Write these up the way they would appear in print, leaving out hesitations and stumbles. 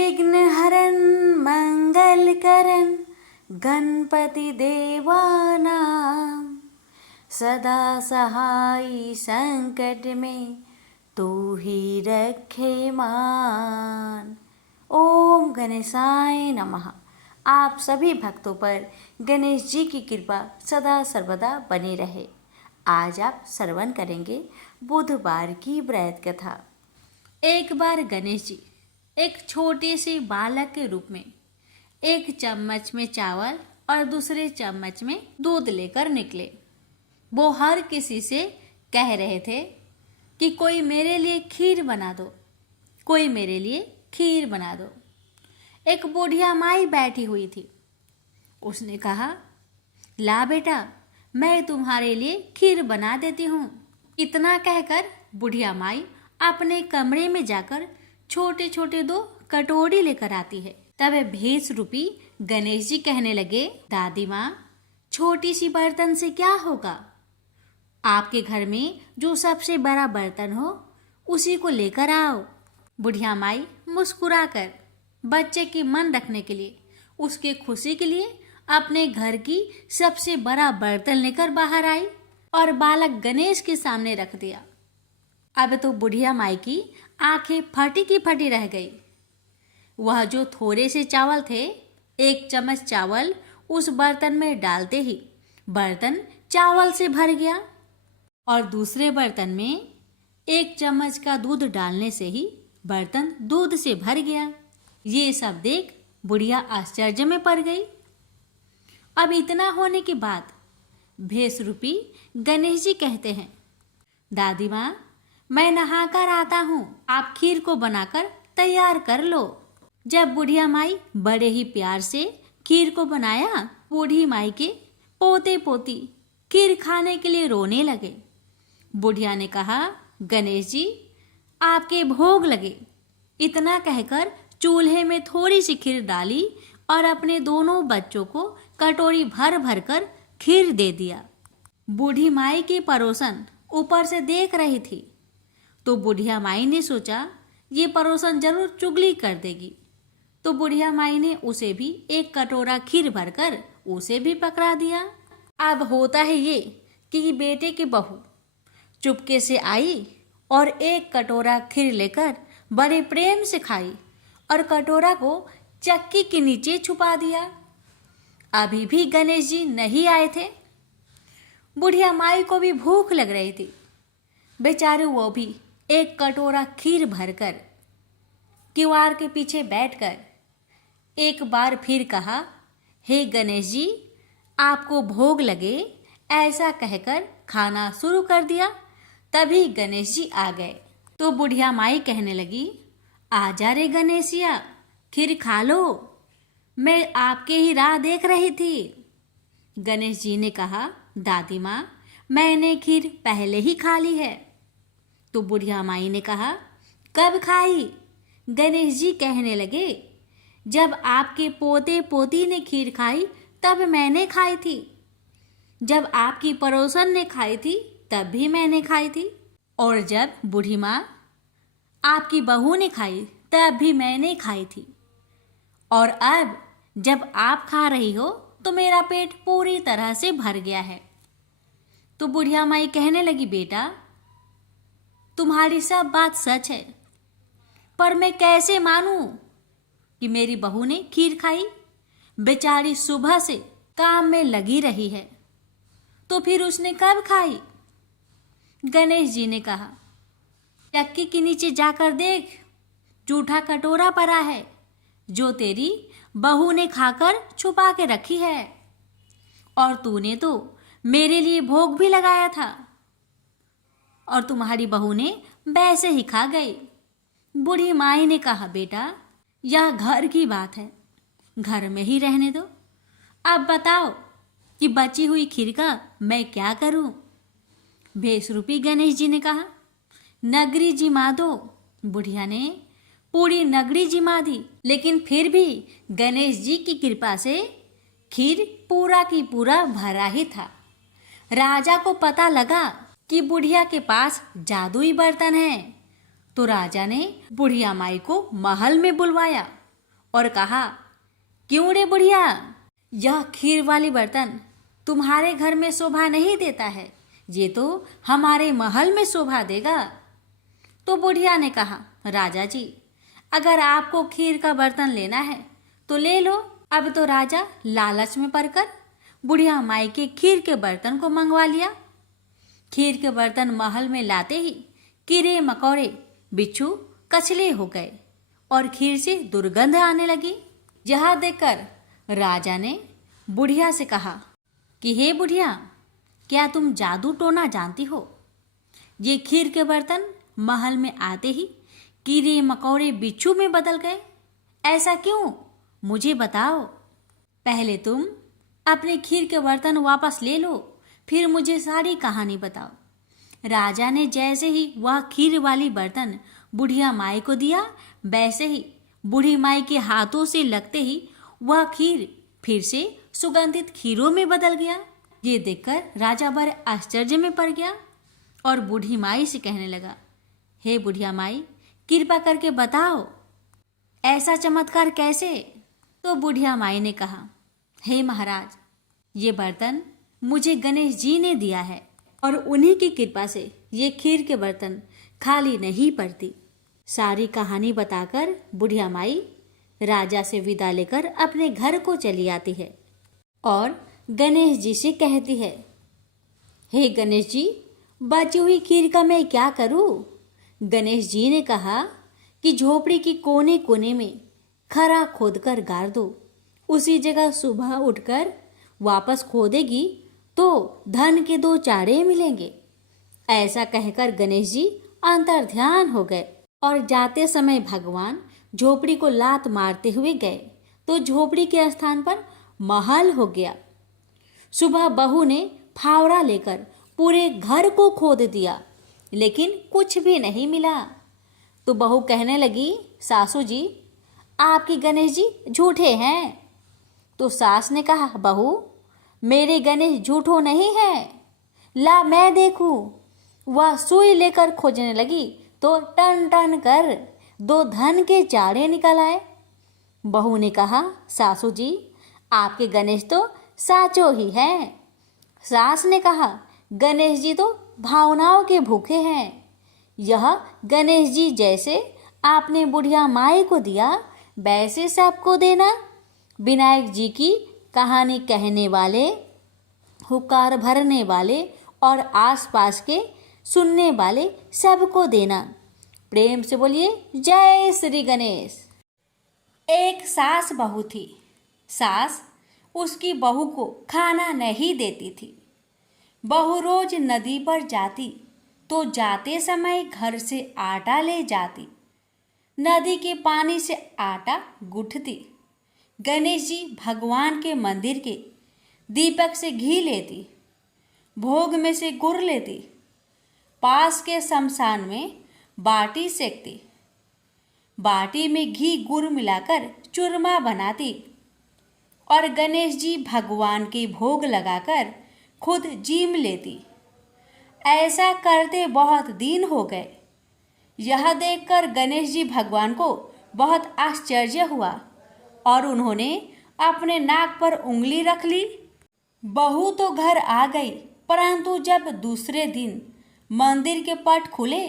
विघ्नहरन मंगलकरन गणपति देवानां सदा सहाय संकट में तू ही रखे मान। ओम गणेशाय नमः। आप सभी भक्तों पर गणेश जी की कृपा सदा सर्वदा बनी रहे। आज आप श्रवण करेंगे बुधवार की व्रत कथा। एक बार गणेश जी एक छोटे से बालक के रूप में एक चम्मच में चावल और दूसरे चम्मच में दूध लेकर निकले। वो हर किसी से कह रहे थे कि कोई मेरे लिए खीर बना दो, कोई मेरे लिए खीर बना दो। एक बुढ़िया माई बैठी हुई थी। उसने कहा, ला बेटा, मैं तुम्हारे लिए खीर बना देती हूँ। इतना कहकर बुढ़िया माई अपने कमरे में जाकर छोटे छोटे 2 कटोरी लेकर आती है। तब भेष रूपी गणेश जी कहने लगे, दादी माँ, छोटी सी बर्तन से क्या होगा? आपके घर में जो सबसे बड़ा बर्तन हो उसी को लेकर आओ। बुढ़िया माई मुस्कुराकर बच्चे की मन रखने के लिए, उसके खुशी के लिए अपने घर की सबसे बड़ा बर्तन लेकर बाहर आई और बालक गणेश के सामने रख दिया। अब तो बुढ़िया माई की आंखें फटी की फटी रह गई। वह जो थोड़े से चावल थे, 1 चम्मच चावल उस बर्तन में डालते ही बर्तन चावल से भर गया और दूसरे बर्तन में 1 चम्मच का दूध डालने से ही बर्तन दूध से भर गया। ये सब देख बुढ़िया आश्चर्य में पड़ गई। अब इतना होने के बाद भेष रूपी गणेश जी कहते हैं, दादी माँ, मैं नहाकर आता हूँ, आप खीर को बनाकर तैयार कर लो। जब बुढ़िया माई बड़े ही प्यार से खीर को बनाया, बूढ़ी माई के पोते पोती खीर खाने के लिए रोने लगे। बुढ़िया ने कहा, गणेश जी, आपके भोग लगे। इतना कहकर चूल्हे में थोड़ी सी खीर डाली और अपने दोनों बच्चों को कटोरी भर भर कर खीर दे दिया। बूढ़ी माई की पड़ोसन ऊपर से देख रही थी, तो बुढ़िया माई ने सोचा ये पड़ोसन जरूर चुगली कर देगी। तो बुढ़िया माई ने उसे भी 1 कटोरा खीर भरकर उसे भी पकड़ा दिया। अब होता है ये कि बेटे की बहू चुपके से आई और 1 कटोरा खीर लेकर बड़े प्रेम से खाई और कटोरा को चक्की के नीचे छुपा दिया। अभी भी गणेश जी नहीं आए थे। बुढ़िया माई को भी भूख लग रही थी। बेचारे वो भी 1 कटोरा खीर भरकर किवाड़ के पीछे बैठकर एक बार फिर कहा, हे गणेश जी, आपको भोग लगे, ऐसा कहकर खाना शुरू कर दिया। तभी गणेश जी आ गए। तो बुढ़िया माई कहने लगी, आजा रे गणेशिया, खीर खा लो, मैं आपके ही राह देख रही थी। गणेश जी ने कहा, दादी माँ, मैंने खीर पहले ही खा ली है। तो बुढ़िया माई ने कहा, कब खाई? गणेश जी कहने लगे, जब आपके पोते पोती ने खीर खाई तब मैंने खाई थी, जब आपकी पड़ोसन ने खाई थी तब भी मैंने खाई थी, और जब बूढ़ी माँ आपकी बहू ने खाई तब भी मैंने खाई थी, और अब जब आप खा रही हो तो मेरा पेट पूरी तरह से भर गया है। तो बुढ़िया माई कहने लगी, बेटा, तुम्हारी सब बात सच है, पर मैं कैसे मानूं कि मेरी बहू ने खीर खाई? बेचारी सुबह से काम में लगी रही है, तो फिर उसने कब खाई? गणेश जी ने कहा, चक्की के नीचे जाकर देख, जूठा कटोरा पड़ा है जो तेरी बहू ने खाकर छुपा के रखी है, और तूने तो मेरे लिए भोग भी लगाया था और तुम्हारी बहू ने वैसे ही खा गई। बूढ़ी माई ने कहा, बेटा, यह घर की बात है, घर में ही रहने दो। अब बताओ कि बची हुई खीर का मैं क्या करूं? भेष रूपी गणेश जी ने कहा, नगरी जिमा दो। बुढ़िया ने पूरी नगरी जिमा दी, लेकिन फिर भी गणेश जी की कृपा से खीर पूरा की पूरा भरा ही था। राजा को पता लगा कि बुढ़िया के पास जादुई बर्तन है, तो राजा ने बुढ़िया माई को महल में बुलवाया और कहा, क्यों रे बुढ़िया, यह खीर वाली बर्तन तुम्हारे घर में शोभा नहीं देता है, ये तो हमारे महल में शोभा देगा। तो बुढ़िया ने कहा, राजा जी, अगर आपको खीर का बर्तन लेना है तो ले लो। अब तो राजा लालच में पड़कर बुढ़िया माई के खीर के बर्तन को मंगवा लिया। खीर के बर्तन महल में लाते ही कीड़े मकोड़े, बिच्छू, कछले हो गए और खीर से दुर्गंध आने लगी। यह देखकर राजा ने बुढ़िया से कहा कि हे बुढ़िया, क्या तुम जादू टोना जानती हो? ये खीर के बर्तन महल में आते ही कीड़े मकोड़े बिच्छू में बदल गए, ऐसा क्यों? मुझे बताओ। पहले तुम अपने खीर के बर्तन वापस ले लो, फिर मुझे सारी कहानी बताओ। राजा ने जैसे ही वह खीर वाली बर्तन बुढ़िया माई को दिया, वैसे ही बूढ़ी माई के हाथों से लगते ही वह खीर फिर से सुगंधित खीरों में बदल गया। ये देखकर राजा बड़े आश्चर्य में पड़ गया और बूढ़ी माई से कहने लगा, हे बुढ़िया माई, कृपा करके बताओ, ऐसा चमत्कार कैसे? तो बुढ़िया माई ने कहा, हे महाराज, ये बर्तन मुझे गणेश जी ने दिया है और उन्हीं की कृपा से ये खीर के बर्तन खाली नहीं पड़ती। सारी कहानी बताकर बुढ़िया माई राजा से विदा लेकर अपने घर को चली आती है और गणेश जी से कहती है, हे गणेश जी, बची हुई खीर का मैं क्या करूं? गणेश जी ने कहा कि झोपड़ी की कोने कोने में खरा खोदकर गाड़ दो, उसी जगह सुबह उठकर वापस खोदेगी तो धन के 2 चाड़े मिलेंगे। ऐसा कहकर गणेश जी अंतर्ध्यान हो गए और जाते समय भगवान झोपड़ी को लात मारते हुए गए तो झोपड़ी के स्थान पर महल हो गया। सुबह बहू ने फावड़ा लेकर पूरे घर को खोद दिया, लेकिन कुछ भी नहीं मिला। तो बहू कहने लगी, सासू जी, आपकी गणेश जी झूठे हैं। तो सास ने कहा, बहू, मेरे गणेश झूठो नहीं है, ला मैं देखूं। वह सुई लेकर खोजने लगी तो टन टन कर 2 धन के चाड़े निकल आए। बहू ने कहा, सासू जी, आपके गणेश तो साचो ही हैं। सास ने कहा, गणेश जी तो भावनाओं के भूखे हैं। यह गणेश जी जैसे आपने बुढ़िया माई को दिया, वैसे सबको देना। विनायक जी की कहानी कहने वाले, हुक्कार भरने वाले और आसपास के सुनने वाले सबको देना। प्रेम से बोलिए, जय श्री गणेश। एक सास बहू थी। सास उसकी बहू को खाना नहीं देती थी। बहू रोज नदी पर जाती तो जाते समय घर से आटा ले जाती। नदी के पानी से आटा गूंथती। गणेश जी भगवान के मंदिर के दीपक से घी लेती। भोग में से गुड़ लेती। पास के शमशान में बाटी सेकती। बाटी में घी गुड़ मिलाकर चूरमा बनाती और गणेश जी भगवान के भोग लगाकर खुद जीम लेती। ऐसा करते बहुत दिन हो गए। यह देखकर गणेश जी भगवान को बहुत आश्चर्य हुआ और उन्होंने अपने नाक पर उंगली रख ली। बहू तो घर आ गई, परंतु जब दूसरे दिन मंदिर के पट खुले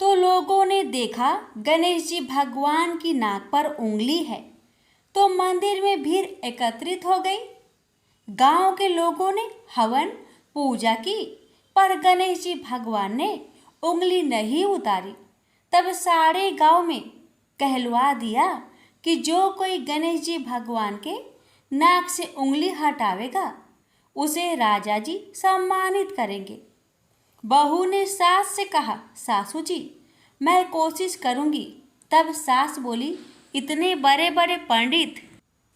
तो लोगों ने देखा गणेश जी भगवान की नाक पर उंगली है, तो मंदिर में भीड़ एकत्रित हो गई। गांव के लोगों ने हवन पूजा की, पर गणेश जी भगवान ने उंगली नहीं उतारी। तब सारे गांव में कहलवा दिया कि जो कोई गणेश जी भगवान के नाक से उंगली हटावेगा उसे राजा जी सम्मानित करेंगे। बहू ने सास से कहा, सासू जी, मैं कोशिश करूंगी। तब सास बोली, इतने बड़े बड़े पंडित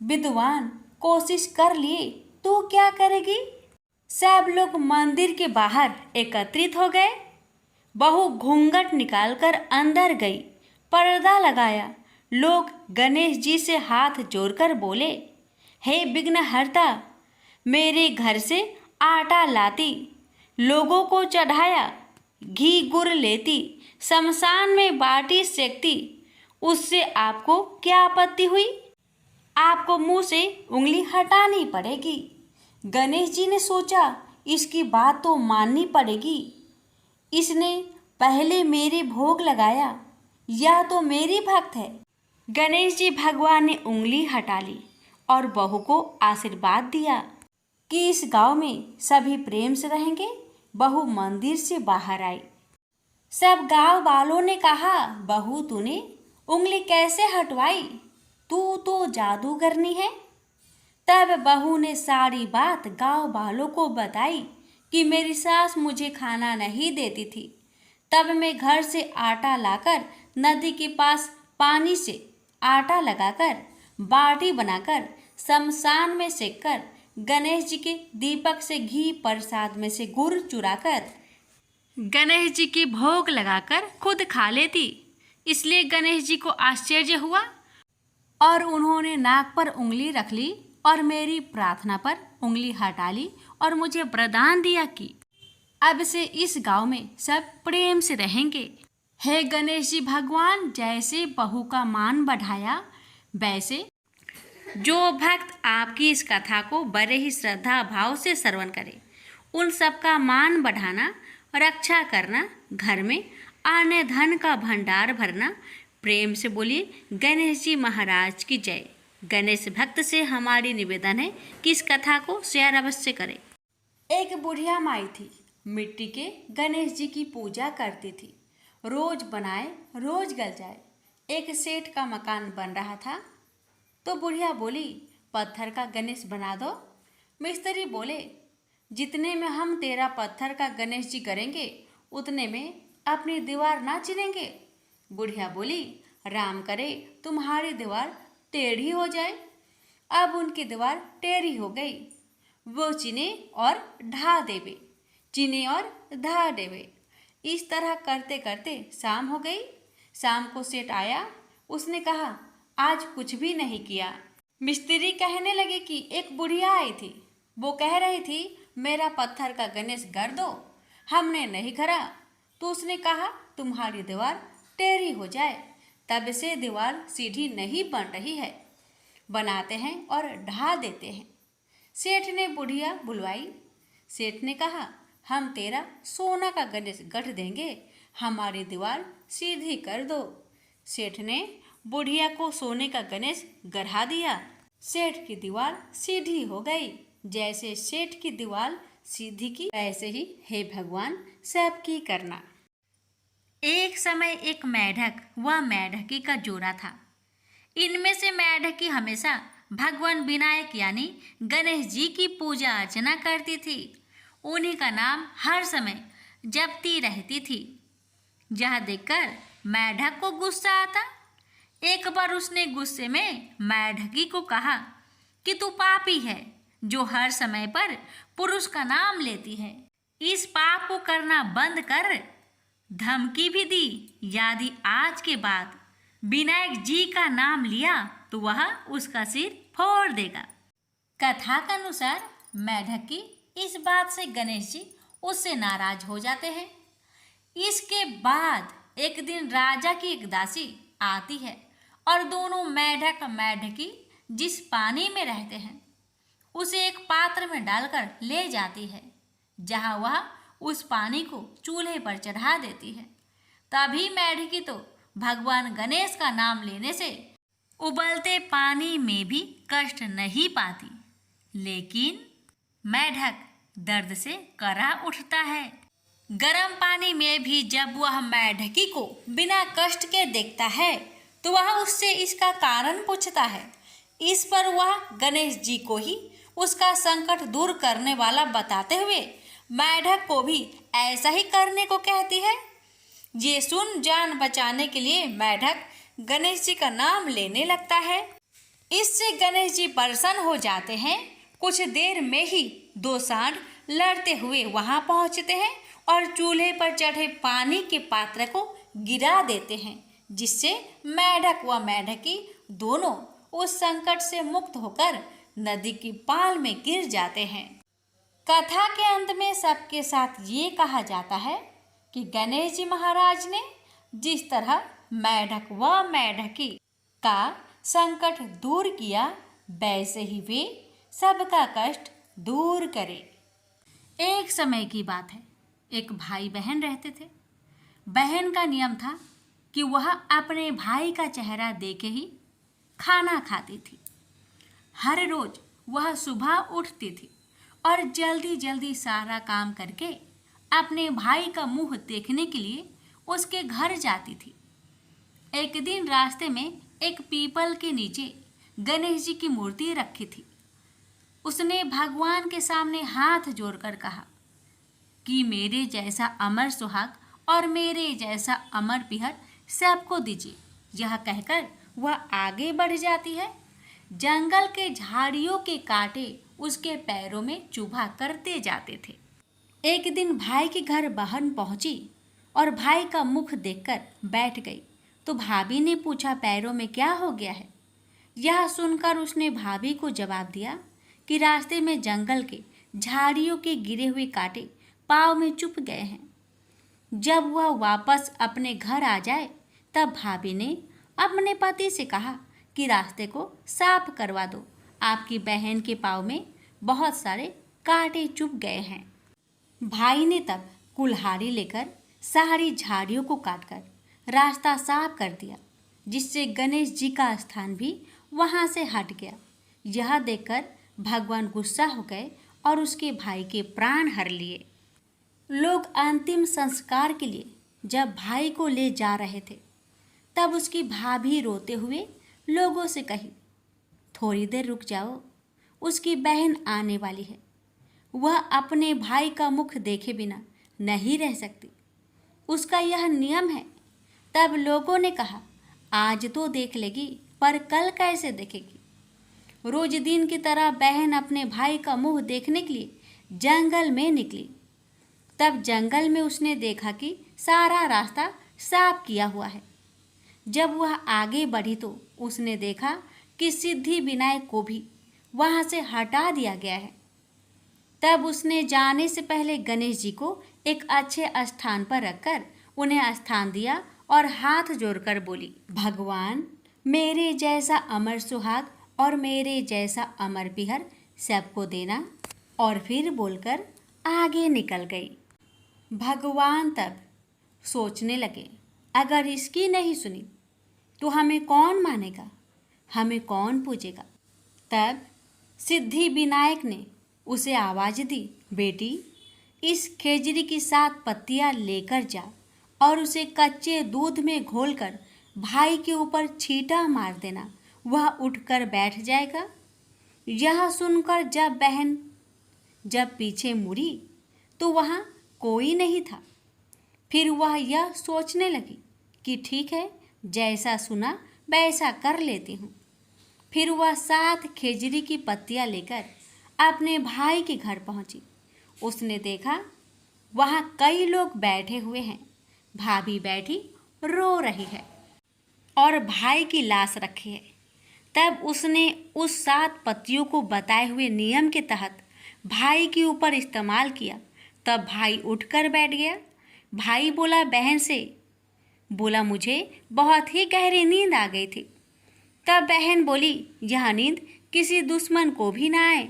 विद्वान कोशिश कर लिए, तू क्या करेगी? सब लोग मंदिर के बाहर एकत्रित हो गए। बहू घूंघट निकालकर अंदर गई, पर्दा लगाया। लोग गणेश जी से हाथ जोड़कर बोले, हे विघ्नहर्ता, मेरे घर से आटा लाती, लोगों को चढ़ाया, घी गुड़ लेती, शमशान में बाटी सेकती, उससे आपको क्या आपत्ति हुई? आपको मुंह से उंगली हटानी पड़ेगी। गणेश जी ने सोचा, इसकी बात तो माननी पड़ेगी। इसने पहले मेरे भोग लगाया, यह तो मेरी भक्त है। गणेश जी भगवान ने उंगली हटा ली और बहू को आशीर्वाद दिया कि इस गांव में सभी प्रेम से रहेंगे। बहू मंदिर से बाहर आई। सब गांव वालों ने कहा, बहू तूने उंगली कैसे हटवाई? तू तो जादूगरनी है। तब बहू ने सारी बात गांव वालों को बताई कि मेरी सास मुझे खाना नहीं देती थी। तब मैं घर से आटा लाकर नदी के पास पानी से आटा लगाकर बाटी बनाकर शमशान में सेककर गणेश जी के दीपक से घी, प्रसाद में से गुड़ चुराकर गणेश जी की भोग लगाकर खुद खा लेती। इसलिए गणेश जी को आश्चर्य हुआ और उन्होंने नाक पर उंगली रख ली और मेरी प्रार्थना पर उंगली हटा ली और मुझे वरदान दिया कि अब से इस गांव में सब प्रेम से रहेंगे। हे गणेश जी भगवान, जैसे बहू का मान बढ़ाया, वैसे जो भक्त आपकी इस कथा को बड़े ही श्रद्धा भाव से श्रवण करे, उन सबका मान बढ़ाना, रक्षा करना, घर में अन्य धन का भंडार भरना। प्रेम से बोलिए गणेश जी महाराज की जय। गणेश भक्त से हमारी निवेदन है कि इस कथा को शेयर अवश्य करें। एक बुढ़िया माई थी, मिट्टी के गणेश जी की पूजा करती थी। रोज बनाए रोज गल जाए। एक सेठ का मकान बन रहा था तो बुढ़िया बोली, पत्थर का गणेश बना दो। मिस्त्री बोले, जितने में हम तेरा पत्थर का गणेश जी करेंगे उतने में अपनी दीवार ना चिनेंगे। बुढ़िया बोली, राम करे तुम्हारी दीवार टेढ़ी हो जाए। अब उनकी दीवार टेढ़ी हो गई। वो चिने और ढा देवे, चिने और ढा देवे। इस तरह करते करते शाम हो गई। शाम को सेठ आया। उसने कहा, आज कुछ भी नहीं किया। मिस्त्री कहने लगे कि एक बुढ़िया आई थी, वो कह रही थी मेरा पत्थर का गणेश कर दो। हमने नहीं करा तो उसने कहा तुम्हारी दीवार टेढ़ी हो जाए। तब से दीवार सीधी नहीं बन रही है। बनाते हैं और ढा देते हैं। सेठ ने बुढ़िया बुलवाई। सेठ ने कहा, हम तेरा सोना का गणेश गढ़ देंगे, हमारी दीवार सीधी कर दो। सेठ ने बुढ़िया को सोने का गणेश गढ़ा दिया। सेठ की दीवार सीधी हो गई। जैसे सेठ की दीवार सीधी की, वैसे ही हे भगवान सबकी करना। एक समय एक मेढक व मेढकी का जोड़ा था। इनमें से मेढकी हमेशा भगवान विनायक यानी गणेश जी की पूजा अर्चना करती थी। उन्हीं का नाम हर समय जपती रहती थी। यह देखकर मेढक को गुस्सा आता। एक बार उसने गुस्से में मेढकी को कहा कि तू पापी है जो हर समय पर पुरुष का नाम लेती है। इस पाप को करना बंद कर। धमकी भी दी, यदि आज के बाद विनायक जी का नाम लिया तो वह उसका सिर फोड़ देगा। कथा के अनुसार मेढक की इस बात से गणेश जी उससे नाराज हो जाते हैं। इसके बाद एक दिन राजा की एक दासी आती है और दोनों मेढक मेढकी जिस पानी में रहते हैं उसे एक पात्र में डालकर ले जाती है, जहां वह उस पानी को चूल्हे पर चढ़ा देती है। तभी मेढकी तो भगवान गणेश का नाम लेने से उबलते पानी में भी कष्ट नहीं पाती, लेकिन मेढक दर्द से करा उठता है। गर्म पानी में भी जब वह मेढकी को बिना कष्ट के देखता है तो वह उससे इसका कारण पूछता है। इस पर वह गणेश जी को ही उसका संकट दूर करने वाला बताते हुए मेढक को भी ऐसा ही करने को कहती है। ये सुन जान बचाने के लिए मेढक गणेश जी का नाम लेने लगता है। इससे गणेश जी प्रसन्न हो जाते हैं। कुछ देर में ही दो सांड लड़ते हुए वहां पहुंचते हैं और चूल्हे पर चढ़े पानी के पात्र को गिरा देते हैं, जिससे मेढक व मेढकी दोनों उस संकट से मुक्त होकर नदी की पाल में गिर जाते हैं। कथा के अंत में सबके साथ ये कहा जाता है कि गणेश जी महाराज ने जिस तरह मेढक व मेढकी का संकट दूर किया, वैसे ही वे सबका कष्ट दूर करे। एक समय की बात है, एक भाई बहन रहते थे। बहन का नियम था कि वह अपने भाई का चेहरा देख के ही खाना खाती थी। हर रोज वह सुबह उठती थी और जल्दी जल्दी सारा काम करके अपने भाई का मुंह देखने के लिए उसके घर जाती थी। एक दिन रास्ते में एक पीपल के नीचे गणेश जी की मूर्ति रखी थी। उसने भगवान के सामने हाथ जोड़कर कहा कि मेरे जैसा अमर सुहाग और मेरे जैसा अमर पिहर सबको दीजिए। यह कहकर वह आगे बढ़ जाती है। जंगल के झाड़ियों के कांटे उसके पैरों में चुभा करते जाते थे। एक दिन भाई के घर बहन पहुंची और भाई का मुख देखकर बैठ गई तो भाभी ने पूछा, पैरों में क्या हो गया है? यह सुनकर उसने भाभी को जवाब दिया कि रास्ते में जंगल के झाड़ियों के गिरे हुए कांटे पाँव में चुभ गए हैं। जब वह वापस अपने घर आ जाए तब भाभी ने अपने पति से कहा कि रास्ते को साफ करवा दो, आपकी बहन के पाँव में बहुत सारे कांटे चुभ गए हैं। भाई ने तब कुल्हाड़ी लेकर सारी झाड़ियों को काटकर रास्ता साफ कर दिया, जिससे गणेश जी का स्थान भी वहां से हट गया। यह देखकर भगवान गुस्सा हो गए और उसके भाई के प्राण हर लिए। लोग अंतिम संस्कार के लिए जब भाई को ले जा रहे थे तब उसकी भाभी रोते हुए लोगों से कही, थोड़ी देर रुक जाओ, उसकी बहन आने वाली है, वह अपने भाई का मुख देखे बिना नहीं रह सकती, उसका यह नियम है। तब लोगों ने कहा, आज तो देख लेगी पर कल कैसे देखेगी? रोज दिन की तरह बहन अपने भाई का मुंह देखने के लिए जंगल में निकली। तब जंगल में उसने देखा कि सारा रास्ता साफ किया हुआ है। जब वह आगे बढ़ी तो उसने देखा कि सिद्धि विनायक को भी वहां से हटा दिया गया है। तब उसने जाने से पहले गणेश जी को एक अच्छे स्थान पर रखकर उन्हें स्थान दिया और हाथ जोड़कर बोली, भगवान मेरे जैसा अमर सुहाग और मेरे जैसा अमर पिहर सबको देना। और फिर बोलकर आगे निकल गई। भगवान तब सोचने लगे, अगर इसकी नहीं सुनी तो हमें कौन मानेगा, हमें कौन पूजेगा? तब सिद्धि विनायक ने उसे आवाज दी, बेटी इस खेजड़ी की 7 पत्तियां लेकर जा और उसे कच्चे दूध में घोलकर भाई के ऊपर छींटा मार देना, वह उठकर बैठ जाएगा। यह सुनकर जब बहन पीछे मुड़ी तो वहाँ कोई नहीं था। फिर वह यह सोचने लगी कि ठीक है, जैसा सुना वैसा कर लेती हूँ। फिर वह 7 खेजड़ी की पत्तियां लेकर अपने भाई के घर पहुँची। उसने देखा वहाँ कई लोग बैठे हुए हैं, भाभी बैठी रो रही है और भाई की लाश रखी है। तब उसने उस 7 पत्तियों को बताए हुए नियम के तहत भाई के ऊपर इस्तेमाल किया। तब भाई उठकर बैठ गया। भाई बोला बहन से, बोला मुझे बहुत ही गहरी नींद आ गई थी। तब बहन बोली, यह नींद किसी दुश्मन को भी ना आए,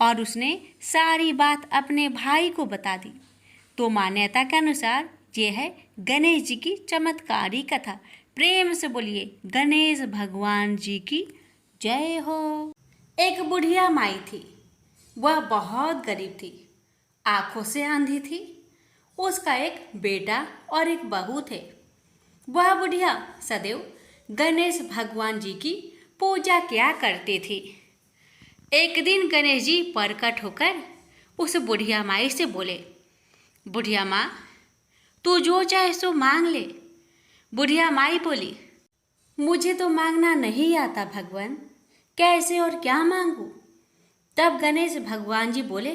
और उसने सारी बात अपने भाई को बता दी। तो मान्यता के अनुसार ये है गणेश जी की चमत्कारी कथा। प्रेम से बोलिए गणेश भगवान जी की जय हो। एक बुढ़िया माई थी, वह बहुत गरीब थी, आंखों से अंधी थी। उसका एक बेटा और एक बहू थे। वह बुढ़िया सदैव गणेश भगवान जी की पूजा किया करती थी। एक दिन गणेश जी प्रकट होकर उस बुढ़िया माई से बोले, बुढ़िया माँ तू जो चाहे सो मांग ले। बुढ़िया माई बोली, मुझे तो मांगना नहीं आता भगवान, कैसे और क्या मांगू? तब गणेश भगवान जी बोले,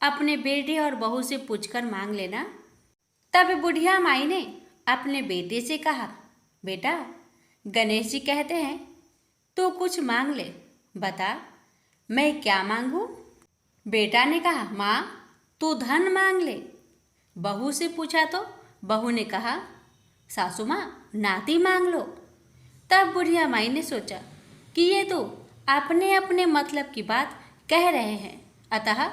अपने बेटे और बहू से पूछकर मांग लेना। तब बुढ़िया माई ने अपने बेटे से कहा, बेटा गणेश जी कहते हैं तू कुछ मांग ले, बता मैं क्या मांगू? बेटा ने कहा, माँ तू धन मांग ले। बहू से पूछा तो बहू ने कहा, सासू माँ नाती मांग लो। तब बुढ़िया माई ने सोचा, कि ये तो अपने अपने मतलब की बात कह रहे हैं। अतः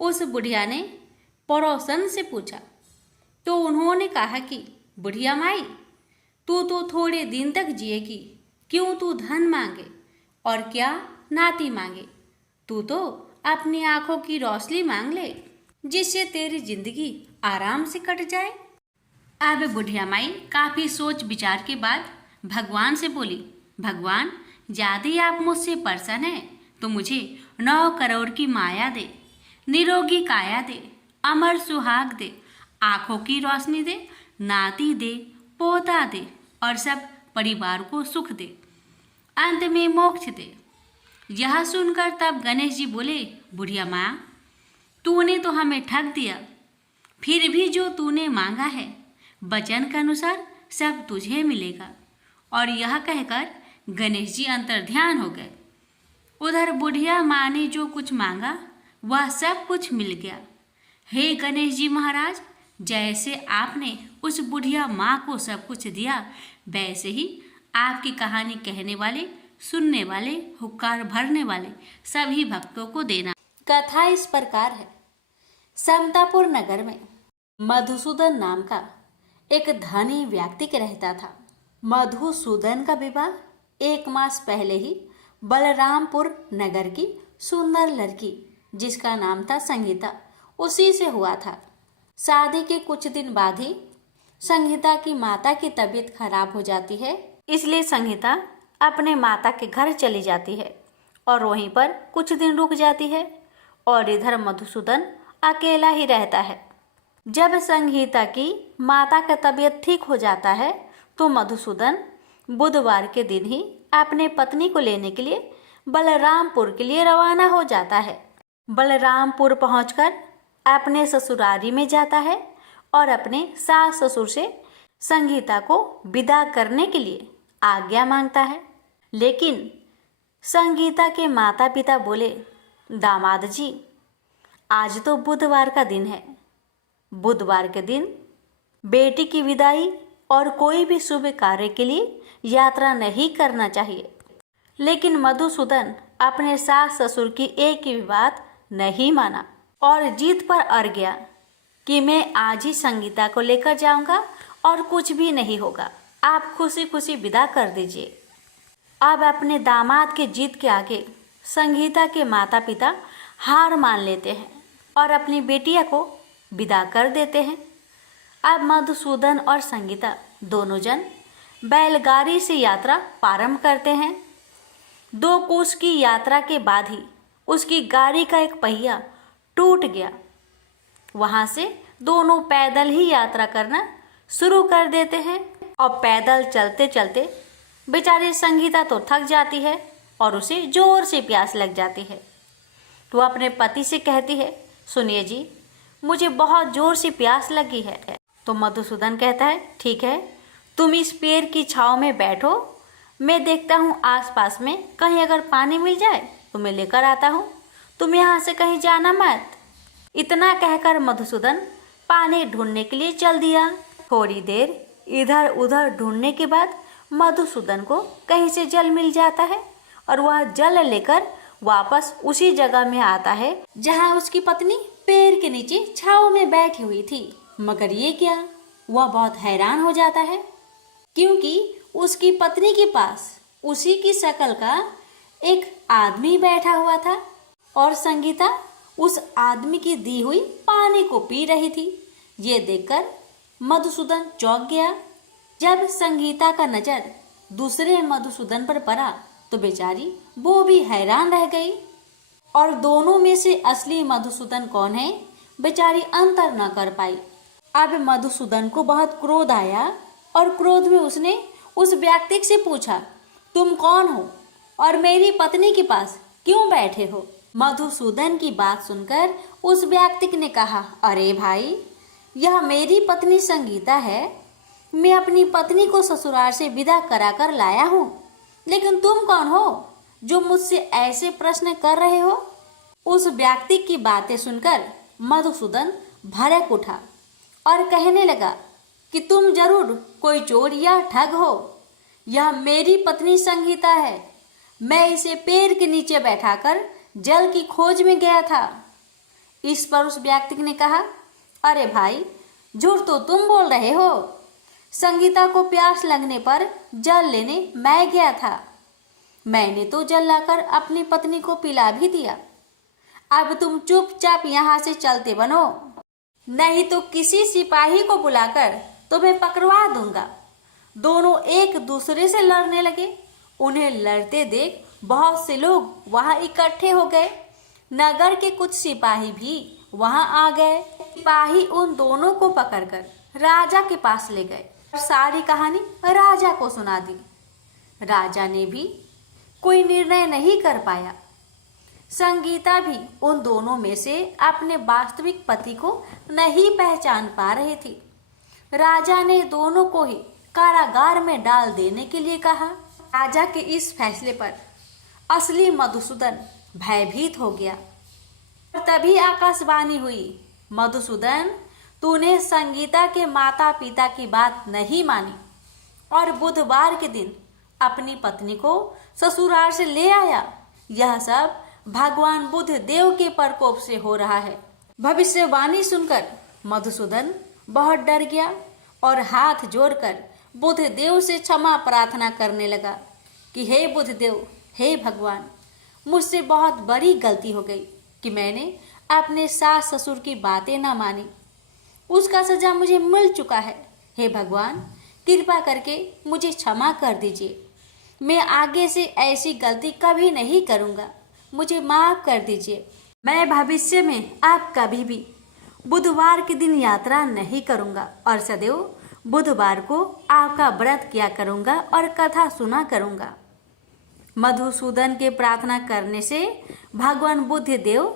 उस बुढ़िया ने पड़ोसन से पूछा तो उन्होंने कहा कि बुढ़िया माई, तू तो थोड़े दिन तक जिएगी, क्यों तू धन मांगे और क्या नाती मांगे। तू तो अपनी आंखों की रोशनी मांग ले, जिससे तेरी जिंदगी आराम से कट जाए। अब बुढ़िया माई काफी सोच विचार के बाद भगवान से बोली, भगवान, यदि आप मुझसे प्रसन्न हैं तो मुझे 9 करोड़ की माया दे, निरोगी काया दे, अमर सुहाग दे, आंखों की रोशनी दे, नाती दे, पोता दे और सब परिवार को सुख दे, अंत में मोक्ष दे। यह सुनकर तब गणेश जी बोले, बुढ़िया माँ, तूने तो हमें ठग दिया, फिर भी जो तूने मांगा है वचन के अनुसार सब तुझे मिलेगा। और यह कहकर गणेश जी अंतर्ध्यान हो गए। उधर बुढ़िया माँ ने जो कुछ मांगा वह सब कुछ मिल गया। हे गणेश जी महाराज, जैसे आपने उस बुढ़िया माँ को सब कुछ दिया, वैसे ही आपकी कहानी कहने वाले, सुनने वाले, हुक्कार भरने वाले सभी भक्तों को देना। कथा इस प्रकार है। समतापुर नगर में मधुसूदन नाम का एक धनी व्यक्ति रहता था। मधुसूदन का विवाह 1 मास पहले ही बलरामपुर नगर की सुंदर लड़की, जिसका नाम था संगीता, उसी से हुआ था। शादी के कुछ दिन बाद ही संगीता की माता की तबीयत खराब हो जाती है, इसलिए संगीता अपने माता के घर चली जाती है और वहीं पर कुछ दिन रुक जाती है और इधर मधुसूदन अकेला ही रहता है। जब संगीता की माता का तबीयत ठीक हो जाता है तो मधुसूदन बुधवार के दिन ही अपने पत्नी को लेने के लिए बलरामपुर के लिए रवाना हो जाता है। बलरामपुर पहुंचकर अपने ससुरारी में जाता है और अपने सास ससुर से संगीता को विदा करने के लिए आज्ञा मांगता है। लेकिन संगीता के माता पिता बोले, दामाद जी, आज तो बुधवार का दिन है। बुधवार के दिन बेटी की विदाई और कोई भी शुभ कार्य के लिए यात्रा नहीं करना चाहिए। लेकिन मधुसूदन अपने सास ससुर की एक ही बात नहीं माना और जीत पर अड़ गया कि मैं आज ही संगीता को लेकर जाऊंगा और कुछ भी नहीं होगा, आप खुशी खुशी विदा कर दीजिए। अब अपने दामाद के जीत के आगे संगीता के माता पिता हार मान लेते हैं और अपनी बेटिया को विदा कर देते हैं। अब मधुसूदन और संगीता दोनों जन बैलगाड़ी से यात्रा प्रारंभ करते हैं। 2 कोस की यात्रा के बाद ही उसकी गाड़ी का एक पहिया टूट गया। वहां से दोनों पैदल ही यात्रा करना शुरू कर देते हैं और पैदल चलते चलते बेचारी संगीता तो थक जाती है और उसे जोर से प्यास लग जाती है। तो अपने पति से कहती है, सुनिए जी, मुझे बहुत जोर से प्यास लगी है। तो मधुसूदन कहता है, ठीक है, तुम इस पेड़ की छांव में बैठो, मैं देखता हूँ आसपास में कहीं अगर पानी मिल जाए तो मैं लेकर आता हूँ, तुम यहाँ से कहीं जाना मत। इतना कहकर मधुसूदन पानी ढूंढने के लिए चल दिया। थोड़ी देर इधर उधर ढूंढने के बाद मधुसूदन को कहीं से जल मिल जाता है और वह जल लेकर वापस उसी जगह में आता है जहाँ उसकी पत्नी पेड़ के नीचे छांव में बैठी हुई थी। मगर ये क्या, वह बहुत हैरान हो जाता है क्योंकि उसकी पत्नी के पास उसी की शक्ल का एक आदमी बैठा हुआ था और संगीता उस आदमी की दी हुई पानी को पी रही थी। ये देखकर मधुसूदन चौंक गया। जब संगीता का नजर दूसरे मधुसूदन पर पड़ा तो बेचारी वो भी हैरान रह गई और दोनों में से असली मधुसूदन कौन है बेचारी अंतर न कर पाई। अब मधुसूदन को बहुत क्रोध आया और क्रोध में उसने उस व्यक्ति से पूछा, तुम कौन हो और मेरी पत्नी के पास क्यों बैठे हो? मधुसूदन की बात सुनकर उस व्यक्ति ने कहा, अरे भाई, यह मेरी पत्नी संगीता है। मैं अपनी पत्नी को ससुराल से विदा कराकर लाया हूँ, लेकिन तुम कौन हो जो मुझसे ऐसे प्रश्न कर रहे हो? उस व्यक्ति की बातें सुनकर मधुसूदन भड़क उठा और कहने लगा कि तुम जरूर कोई चोर या ठग हो। यह मेरी पत्नी संगीता है। मैं इसे पेड़ के नीचे बैठाकर जल की खोज में गया था। इस पर उस व्यक्ति ने कहा, अरे भाई, झूठ तो तुम बोल रहे हो। संगीता को प्यास लगने पर जल लेने मैं गया था। मैंने तो जल लाकर अपनी पत्नी को पिला भी दिया। अब तुम चुपचाप यहाँ से चलते बनो, नहीं तो किसी सिपाही को बुलाकर तुम्हें पकड़वा दूंगा। दोनों एक दूसरे से लड़ने लगे। उन्हें लड़ते देख बहुत से लोग वहां इकट्ठे हो गए। नगर के कुछ सिपाही भी वहां आ गए। सिपाही उन दोनों को पकड़कर राजा के पास ले गए और सारी कहानी राजा को सुना दी। राजा ने भी कोई निर्णय नहीं कर पाया। संगीता भी उन दोनों में से अपने वास्तविक पति को नहीं पहचान पा रही थी। राजा ने दोनों को ही कारागार में डाल देने के लिए कहा। राजा के इस फैसले पर असली मधुसूदन भयभीत हो गया। तभी आकाशवाणी हुई, मधुसूदन, तूने संगीता के माता पिता की बात नहीं मानी और बुधवार के दिन अपनी पत्नी को ससुराल से ले आया। यह सब भगवान बुद्ध देव के प्रकोप से हो रहा है। भविष्यवाणी सुनकर मधुसूदन बहुत डर गया और हाथ जोड़कर बुद्ध देव से क्षमा प्रार्थना करने लगा कि हे बुद्ध देव, हे भगवान, मुझसे बहुत बड़ी गलती हो गई कि मैंने अपने सास ससुर की बातें न मानी। उसका सजा मुझे मिल चुका है। हे भगवान, कृपा करके मुझे क्षमा कर दीजिए। मैं आगे से ऐसी गलती कभी नहीं करूँगा। मुझे माफ कर दीजिए। मैं भविष्य में आप कभी भी बुधवार के दिन यात्रा नहीं करूँगा और सदैव बुधवार को आपका व्रत किया करूँगा और कथा सुना करूँगा। मधुसूदन के प्रार्थना करने से भगवान बुद्ध देव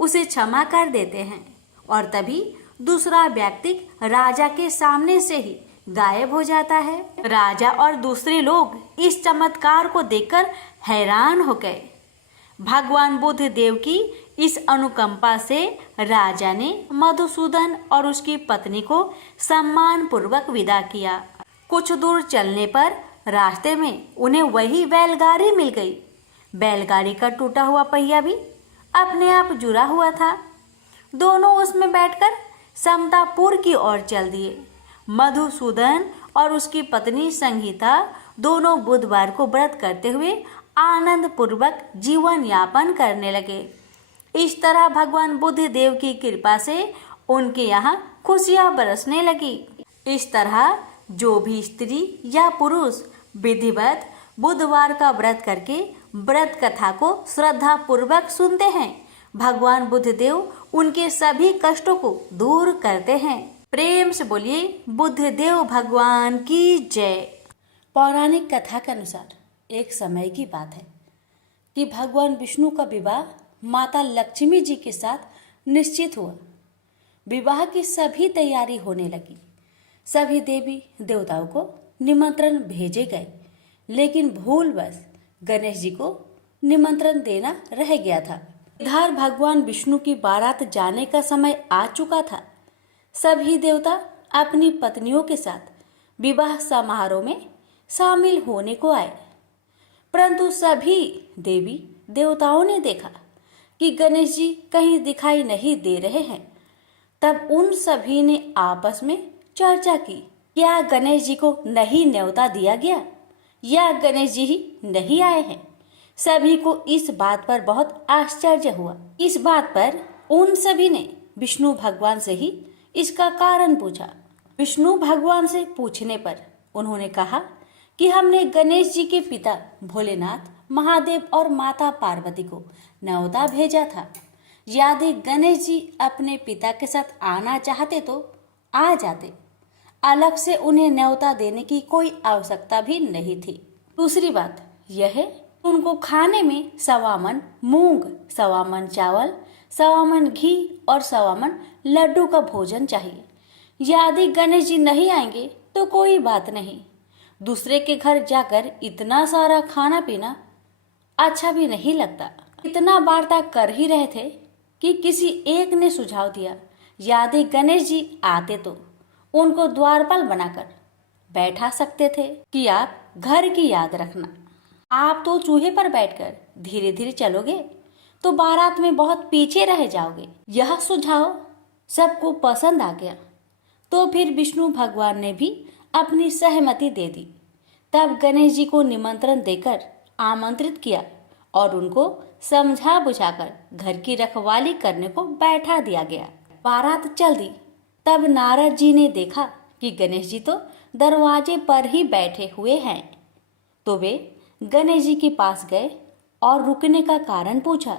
उसे क्षमा कर देते हैं और तभी दूसरा व्यक्ति राजा के सामने से ही गायब हो जाता है। राजा और दूसरे लोग इस चमत्कार को देखकर हैरान हो गए। भगवान बुद्ध देव की इस अनुकंपा से राजा ने मधुसूदन और उसकी पत्नी को सम्मान पूर्वक विदा किया। कुछ दूर चलने पर रास्ते में उन्हें वही बैलगाड़ी मिल गई। बैलगाड़ी का टूटा हुआ पहिया भी अपने आप जुड़ा हुआ था। दोनों उसमें बैठकर समतापुर की ओर चल दिए। मधुसूदन और उसकी पत्नी संगीता दोनों बुधवार को व्रत करते हुए आनंद पूर्वक जीवन यापन करने लगे। इस तरह भगवान बुद्ध देव की कृपा से उनके यहाँ खुशियाँ बरसने लगी। इस तरह जो भी स्त्री या पुरुष विधिवत बुधवार का व्रत करके व्रत कथा को श्रद्धा पूर्वक सुनते हैं, भगवान बुद्ध देव उनके सभी कष्टों को दूर करते हैं। प्रेम से बोलिए बुद्ध देव भगवान की जय। पौराणिक कथा के अनुसार एक समय की बात है कि भगवान विष्णु का विवाह माता लक्ष्मी जी के साथ निश्चित हुआ। विवाह की सभी तैयारी होने लगी। सभी देवी देवताओं को निमंत्रण भेजे गए, लेकिन भूलवश गणेश जी को निमंत्रण देना रह गया था। इधर भगवान विष्णु की बारात जाने का समय आ चुका था। सभी देवता अपनी पत्नियों के साथ विवाह समारोह में शामिल होने को आए, परंतु सभी देवी देवताओं ने देखा कि गणेश जी कहीं दिखाई नहीं दे रहे हैं। तब उन सभी ने आपस में चर्चा की, क्या गणेश जी को नहीं न्योता दिया गया या गणेश जी ही नहीं आए हैं। सभी को इस बात पर बहुत आश्चर्य हुआ। इस बात पर उन सभी ने विष्णु भगवान से ही इसका कारण पूछा। विष्णु भगवान से पूछने पर उन्होंने कहा कि हमने गणेश जी के पिता भोलेनाथ, महादेव और माता पार्वती को न्योता भेजा था। यदि गणेश जी अपने पिता के साथ आना चाहते तो आ जाते। अलग से उन्हें न्योता देने की कोई आवश्यकता भी नहीं थी। दूसरी बात यह है, उनको खाने में 1.25 मन मूंग, 1.25 मन चावल, 1.25 मन घी और 1.25 मन लड्डू का भोजन चाहिए। यदि गणेश जी नहीं आएंगे तो कोई बात नहीं। दूसरे के घर जाकर इतना सारा खाना पीना अच्छा भी नहीं लगता। इतना वार्ता कर ही रहे थे कि किसी एक ने सुझाव दिया, यदि गणेश जी आते तो उनको द्वारपाल बनाकर बैठा सकते थे कि आप घर की याद रखना। आप तो चूहे पर बैठकर धीरे धीरे चलोगे तो बारात में बहुत पीछे रह जाओगे। यह सुझाव सबको पसंद आ गया। तो फिर विष्णु भगवान ने भी अपनी सहमति दे दी। तब गणेश जी को निमंत्रण देकर आमंत्रित किया और उनको समझा बुझाकर घर की रखवाली करने को बैठा दिया गया। बारात चल दी। तब नारद जी ने देखा कि गणेश जी तो दरवाजे पर ही बैठे हुए हैं। तो वे गणेश जी के पास गए और रुकने का कारण पूछा।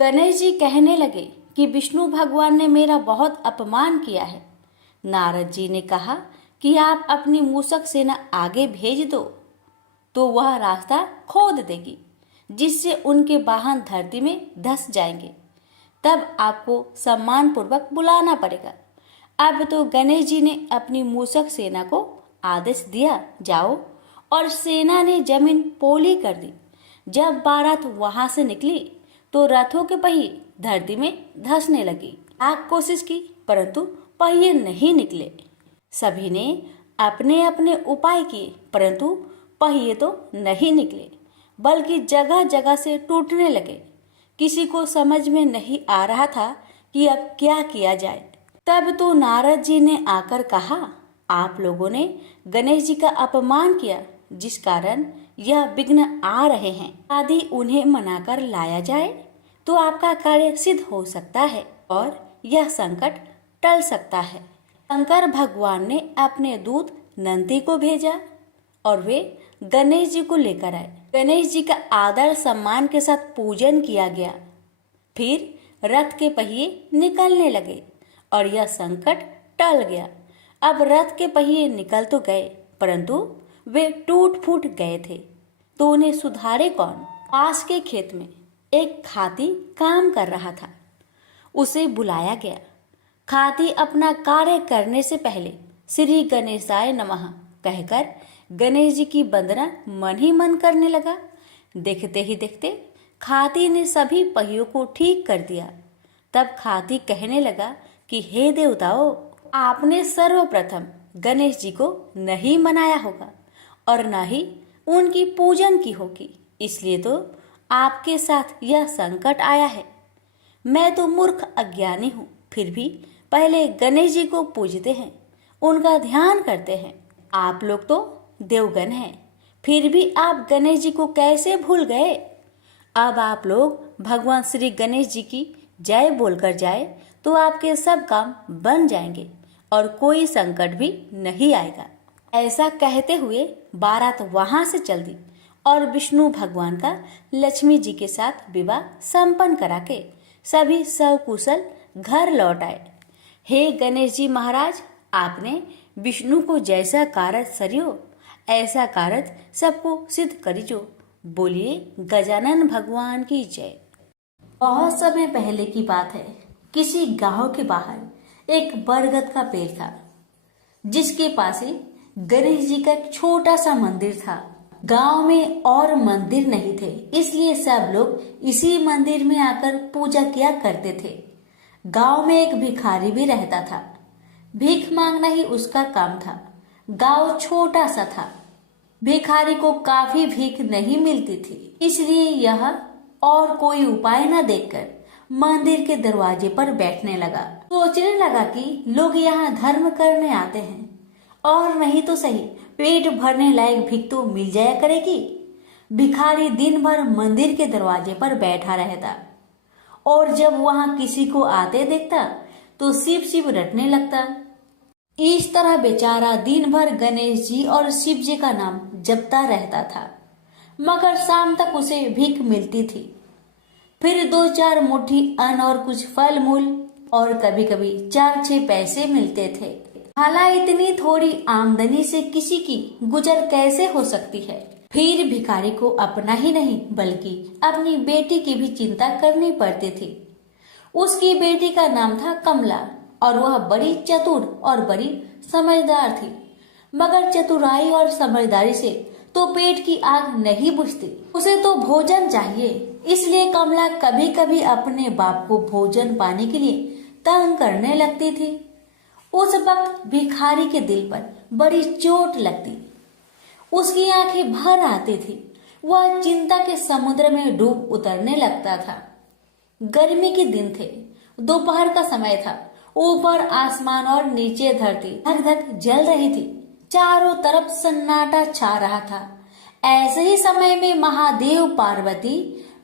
गणेश जी कहने लगे कि विष्णु भगवान ने मेरा बहुत अपमान किया है। नारद जी ने कहा कि आप अपनी मूषक सेना आगे भेज दो तो वह रास्ता खोद देगी, जिससे उनके वाहन धरती में धंस जाएंगे। तब आपको सम्मान पूर्वक बुलाना पड़ेगा। अब तो गणेश जी ने अपनी मूषक सेना को आदेश दिया, जाओ, और सेना ने जमीन पोली कर दी। जब बारात वहां से निकली तो रथों के पहिए धरती में धंसने लगी। लाख कोशिश की परंतु पहिए नहीं निकले। सभी ने अपने अपने उपाय किए परंतु पहिए तो नहीं निकले, बल्कि जगह जगह से टूटने लगे। किसी को समझ में नहीं आ रहा था कि अब क्या किया जाए। तब तो नारद जी ने आकर कहा, आप लोगों ने गणेश जी का अपमान किया, जिस कारण यह विघ्न आ रहे हैं। यदि उन्हें मनाकर लाया जाए तो आपका कार्य सिद्ध हो सकता है और यह संकट टल सकता है। शंकर भगवान ने अपने दूत नंदी को भेजा और वे गणेश जी को लेकर आए। गणेश जी का आदर सम्मान के साथ पूजन किया गया। फिर रथ के पहिए निकलने लगे और यह संकट टल गया। अब रथ के पहिए निकल तो गए परंतु वे टूट फूट गए थे, तो उन्हें सुधारे कौन। पास के खेत में एक खाती काम कर रहा था। उसे बुलाया गया। खाती अपना कार्य करने से पहले श्री गणेशाय नमः कहकर गणेश जी की वंदना मन ही मन करने लगा। देखते ही देखते खाती ने सभी पहियों को ठीक कर दिया। तब खाती कहने लगा कि हे देवताओं, आपने सर्वप्रथम गणेश जी को नहीं मनाया होगा और न ही उनकी पूजन की होगी, इसलिए तो आपके साथ यह संकट आया है। मैं तो मूर्ख अज्ञानी हूँ, फिर भी पहले गणेश जी को पूजते हैं, उनका ध्यान करते हैं। आप लोग तो देवगण हैं, फिर भी आप गणेश जी को कैसे भूल गए। अब आप लोग भगवान श्री गणेश जी की जय बोलकर जाए तो आपके सब काम बन जाएंगे और कोई संकट भी नहीं आएगा। ऐसा कहते हुए बारात वहां से चल दी और विष्णु भगवान का लक्ष्मी जी के साथ विवाह संपन्न करा के सभी सकुशल घर लौट आए। हे गणेश जी महाराज, आपने विष्णु को जैसा कारज सरियो ऐसा कारज सबको सिद्ध करिजो। बोलिए गजानन भगवान की जय। बहुत समय पहले की बात है। किसी गांव के बाहर एक बरगद का पेड़ था, जिसके पास ही गणेश जी का एक छोटा सा मंदिर था। गांव में और मंदिर नहीं थे, इसलिए सब लोग इसी मंदिर में आकर पूजा किया करते थे। गांव में एक भिखारी भी रहता था। भीख मांगना ही उसका काम था। गांव छोटा सा था। भिखारी को काफी भीख नहीं मिलती थी, इसलिए यह और कोई उपाय न देखकर मंदिर के दरवाजे पर बैठने लगा। सोचने लगा कि लोग यहाँ धर्म करने आते हैं और नहीं तो सही पेट भरने लायक भीख तो मिल जाया करेगी। भिखारी दिन भर मंदिर के दरवाजे पर बैठा रहता और जब वहां किसी को आते देखता तो शिव शिव रटने लगता। इस तरह बेचारा दिन भर गणेश जी और शिव जी का नाम जपता रहता था, मगर शाम तक उसे भीख मिलती थी। फिर 2-4 मुट्ठी अन्न और कुछ फल मूल और कभी कभी 4-6 पैसे मिलते थे। हालांकि इतनी थोड़ी आमदनी से किसी की गुजर कैसे हो सकती है। फिर भिखारी को अपना ही नहीं बल्कि अपनी बेटी की भी चिंता करनी पड़ती थी। उसकी बेटी का नाम था कमला और वह बड़ी चतुर और बड़ी समझदार थी, मगर चतुराई और समझदारी से तो पेट की आग नहीं बुझती। उसे तो भोजन चाहिए, इसलिए कमला कभी कभी अपने बाप को भोजन पाने के लिए तंग करने लगती थी। उस वक्त भिखारी के दिल पर बड़ी चोट लगती। उसकी आंखें भर आती थी। वह चिंता के समुद्र में डूब उतरने लगता था। गर्मी के दिन थे, दोपहर का समय था। ऊपर आसमान और नीचे धरती धक धक जल रही थी। चारों तरफ सन्नाटा छा रहा था। ऐसे ही समय में महादेव पार्वती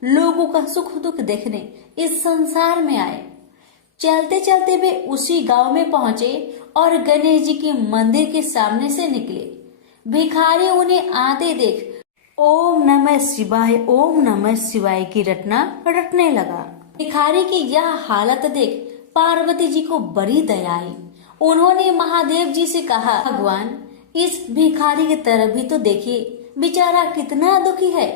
लोगों का सुख दुख देखने इस संसार में आए। चलते चलते वे उसी गांव में पहुंचे और गणेश जी के मंदिर के सामने से निकले। भिखारी उन्हें आते देख ओम नमः शिवाय, ओम नमः शिवाय की रटना रटने लगा। भिखारी की यह हालत देख पार्वती जी को बड़ी दया आई। उन्होंने महादेव जी से कहा, भगवान इस भिखारी की तरफ भी तो देखिए, बेचारा कितना दुखी है।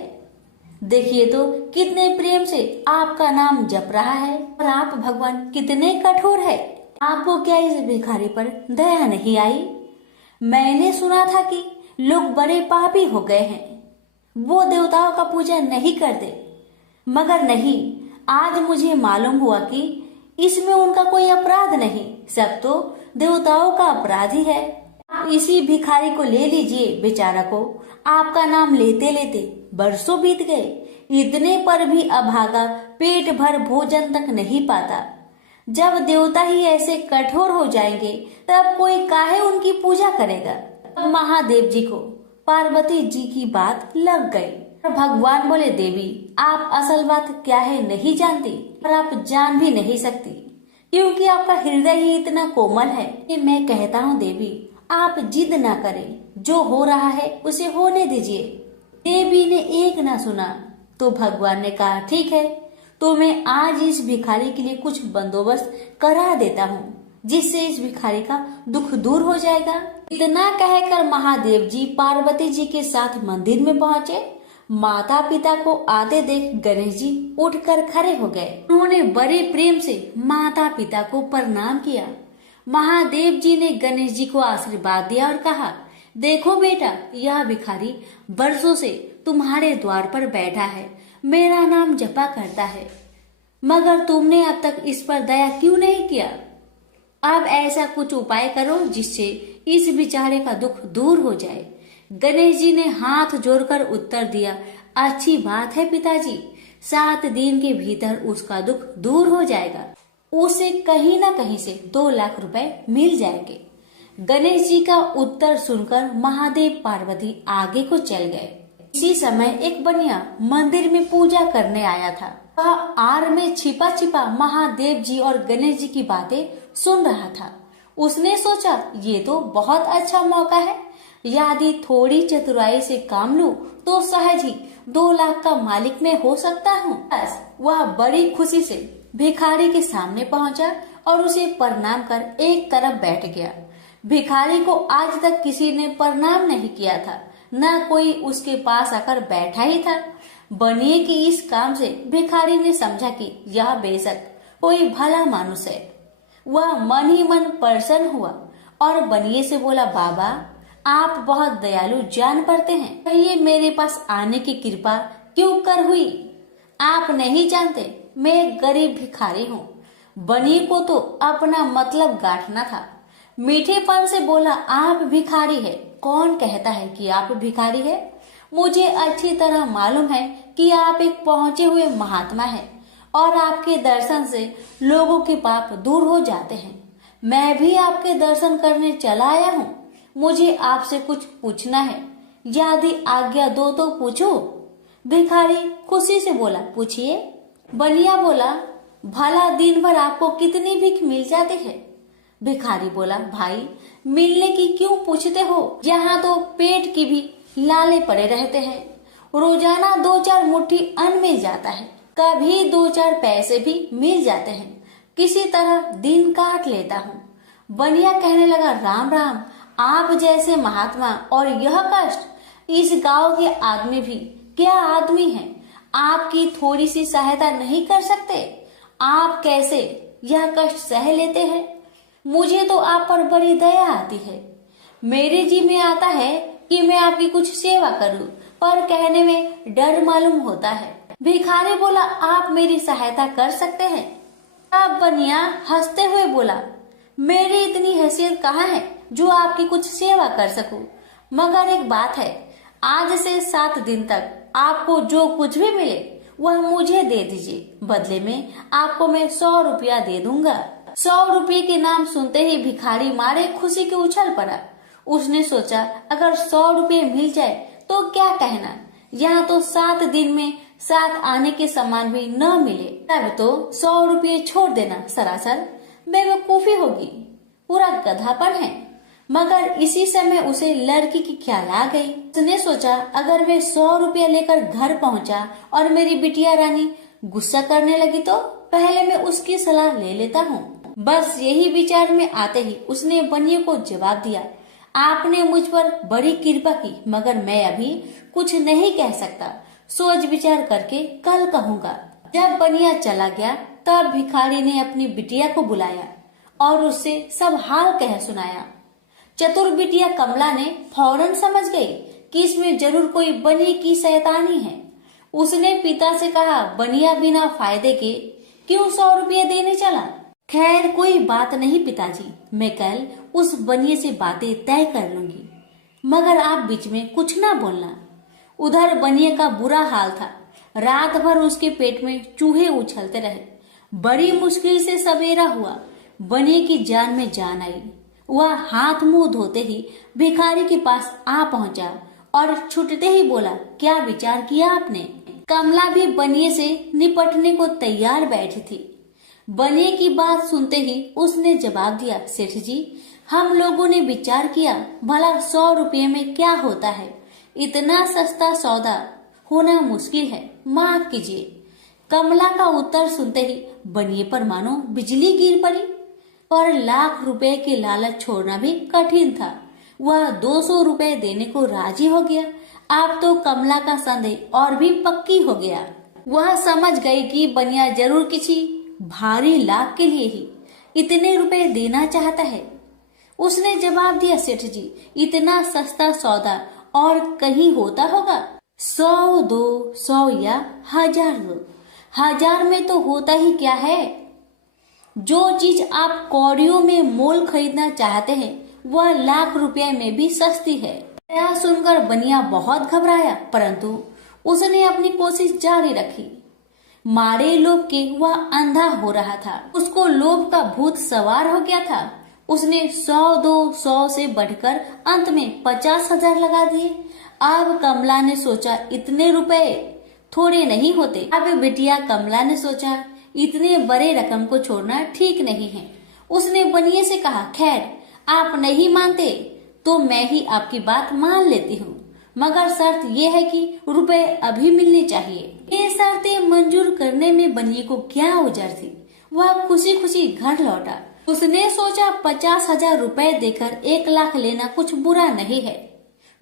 देखिए तो कितने प्रेम से आपका नाम जप रहा है, और आप भगवान कितने कठोर है। आपको क्या इस भिखारी पर दया नहीं आई? मैंने सुना था कि लोग बड़े पापी हो गए हैं, वो देवताओं का पूजा नहीं करते, मगर नहीं, आज मुझे मालूम हुआ कि इसमें उनका कोई अपराध नहीं, सब तो देवताओं का अपराध ही है। आप इसी भिखारी को ले लीजिए। बेचारा को आपका नाम लेते लेते बरसों बीत गए, इतने पर भी अभागा पेट भर भोजन तक नहीं पाता। जब देवता ही ऐसे कठोर हो जाएंगे तब कोई काहे उनकी पूजा करेगा। महादेव जी को पार्वती जी की बात लग गई। भगवान बोले, देवी आप असल बात क्या है नहीं जानती, और आप जान भी नहीं सकती, क्योंकि आपका हृदय ही इतना कोमल है कि मैं कहता हूँ देवी आप जिद ना करें, जो हो रहा है उसे होने दीजिए। देवी ने एक ना सुना तो भगवान ने कहा, ठीक है तो मैं आज इस भिखारी के लिए कुछ बंदोबस्त करा देता हूँ, जिससे इस भिखारी का दुख दूर हो जाएगा। इतना कहकर महादेव जी पार्वती जी के साथ मंदिर में पहुँचे। माता पिता को आते देख गणेश जी उठकर खड़े हो गए। उन्होंने बड़े प्रेम से माता पिता को प्रणाम किया। महादेव जी ने गणेश जी को आशीर्वाद दिया और कहा, देखो बेटा, यह भिखारी बरसों से तुम्हारे द्वार पर बैठा है, मेरा नाम जपा करता है, मगर तुमने अब तक इस पर दया क्यों नहीं किया? अब ऐसा कुछ उपाय करो जिससे इस बेचारे का दुख दूर हो जाए। गणेश जी ने हाथ जोड़कर उत्तर दिया, अच्छी बात है पिताजी, 7 दिन के भीतर उसका दुख दूर हो जाएगा, उसे कहीं न कहीं से 2 लाख रुपए मिल जाएंगे। गणेश जी का उत्तर सुनकर महादेव पार्वती आगे को चल गए। इसी समय एक बनिया मंदिर में पूजा करने आया था। वह आड़ में छिपा छिपा महादेव जी और गणेश जी की बातें सुन रहा था। उसने सोचा, ये तो बहुत अच्छा मौका है, यदि थोड़ी चतुराई से काम लूं तो सहज ही 2 लाख का मालिक मैं हो सकता हूँ। बस वह बड़ी खुशी से भिखारी के सामने पहुंचा और उसे प्रणाम कर एक तरफ बैठ गया। भिखारी को आज तक किसी ने प्रणाम नहीं किया था, न कोई उसके पास आकर बैठा ही था। बनिए की इस काम से भिखारी ने समझा कि यह बेशक कोई भला मानुष है। वह मन ही मन प्रसन्न हुआ और बनिए से बोला, बाबा आप बहुत दयालु जान पड़ते हैं, कहिए मेरे पास आने की कृपा क्यों कर हुई? आप नहीं जानते मैं एक गरीब भिखारी हूँ। बनिए को तो अपना मतलब गांठना था। मीठेपन से बोला, आप भिखारी है? कौन कहता है कि आप भिखारी है? मुझे अच्छी तरह मालूम है कि आप एक पहुंचे हुए महात्मा हैं और आपके दर्शन से लोगों के पाप दूर हो जाते हैं। मैं भी आपके दर्शन करने चला आया हूँ। मुझे आपसे कुछ पूछना है, यदि आज्ञा दो तो पूछो। भिखारी खुशी से बोला, पूछिए। बनिया बोला, भला दिन भर आपको कितनी भीख मिल जाती है? भिखारी बोला, भाई मिलने की क्यों पूछते हो, यहाँ तो पेट की भी लाले पड़े रहते हैं। रोजाना 2-4 मुट्ठी अन्न मिल जाता है, कभी 2-4 पैसे भी मिल जाते हैं, किसी तरह दिन काट लेता हूँ। बनिया कहने लगा, राम राम, आप जैसे महात्मा और यह कष्ट, इस गांव के आदमी भी क्या आदमी हैं? आपकी थोड़ी सी सहायता नहीं कर सकते? आप कैसे यह कष्ट सह लेते हैं? मुझे तो आप पर बड़ी दया आती है। मेरे जी में आता है कि मैं आपकी कुछ सेवा करूं, पर कहने में डर मालूम होता है। भिखारी बोला, आप मेरी सहायता कर सकते हैं? अब बनिया हंसते हुए बोला, मेरी इतनी हैसियत कहाँ है जो आपकी कुछ सेवा कर सकूं, मगर एक बात है, आज से 7 दिन तक आपको जो कुछ भी मिले वह मुझे दे दीजिए, बदले में आपको मैं 100 रुपया दे दूंगा। 100 रुपये के नाम सुनते ही भिखारी मारे खुशी के उछल पड़ा। उसने सोचा अगर 100 रुपये मिल जाए तो क्या कहना, यहाँ तो 7 दिन में 7 आने के सामान भी न मिले, तब तो 100 रुपये छोड़ देना सरासर बेवकूफी होगी, पूरा गधापन है। मगर इसी समय उसे लड़की की ख्याल आ गई। उसने सोचा अगर मैं 100 रुपया लेकर घर पहुंचा और मेरी बिटिया रानी गुस्सा करने लगी तो पहले मैं उसकी सलाह ले लेता हूँ। बस यही विचार में आते ही उसने बनिए को जवाब दिया, आपने मुझ पर बड़ी कृपा की, मगर मैं अभी कुछ नहीं कह सकता, सोच विचार करके कल कहूँगा। जब बनिया चला गया तब भिखारी ने अपनी बिटिया को बुलाया और उससे सब हाल कह सुनाया। चतुर बिटिया कमला ने फौरन समझ गई कि इसमें जरूर कोई बनिए की शैतानी है। उसने पिता से कहा, बनिया बिना फायदे के क्यों 100 रुपये देने चला? खैर कोई बात नहीं पिताजी, मैं कल उस बनिए से बातें तय कर लूंगी, मगर आप बीच में कुछ ना बोलना। उधर बनिए का बुरा हाल था, रात भर उसके पेट में चूहे उछलते रहे। बड़ी मुश्किल से सवेरा हुआ, बनिए की जान में जान आई। वह हाथ मुंह धोते ही भिखारी के पास आ पहुंचा और छुटते ही बोला, क्या विचार किया आपने? कमला भी बनिए से निपटने को तैयार बैठी थी। बनिए की बात सुनते ही उसने जवाब दिया, सेठ जी हम लोगों ने विचार किया, भला 100 रुपये में क्या होता है, इतना सस्ता सौदा होना मुश्किल है, माफ कीजिए। कमला का उत्तर सुनते ही बनिए पर मानो बिजली गिर पड़ी, और लाख रुपए के लालच छोड़ना भी कठिन था। वह 200 रुपए देने को राजी हो गया। अब तो कमला का संदेह और भी पक्की हो गया। वह समझ गई कि बनिया जरूर किसी भारी लाभ के लिए ही इतने रुपए देना चाहता है। उसने जवाब दिया, सेठ जी इतना सस्ता सौदा और कहीं होता होगा? 100 दो, 100 या 1000 दो, 1000 में तो होता ही क्या है। जो चीज आप कौड़ियों में मोल खरीदना चाहते हैं वह लाख रुपए में भी सस्ती है। यह सुनकर बनिया बहुत घबराया, परंतु उसने अपनी कोशिश जारी रखी। मारे लोभ के वह अंधा हो रहा था, उसको लोभ का भूत सवार हो गया था। उसने 100 दो, 100 से बढ़कर अंत में 50,000 लगा दिए। अब कमला ने सोचा इतने रुपए थोड़े नहीं होते। अब बिटिया कमला ने सोचा इतने बड़े रकम को छोड़ना ठीक नहीं है। उसने बनिए से कहा, खैर आप नहीं मानते तो मैं ही आपकी बात मान लेती हूँ, मगर शर्त यह है कि रुपए अभी मिलने चाहिए। ये शर्तें मंजूर करने में बनिए को क्या उजर थी। वह खुशी खुशी घर लौटा। उसने सोचा 50,000 रुपए देकर 1 लाख लेना कुछ बुरा नहीं है।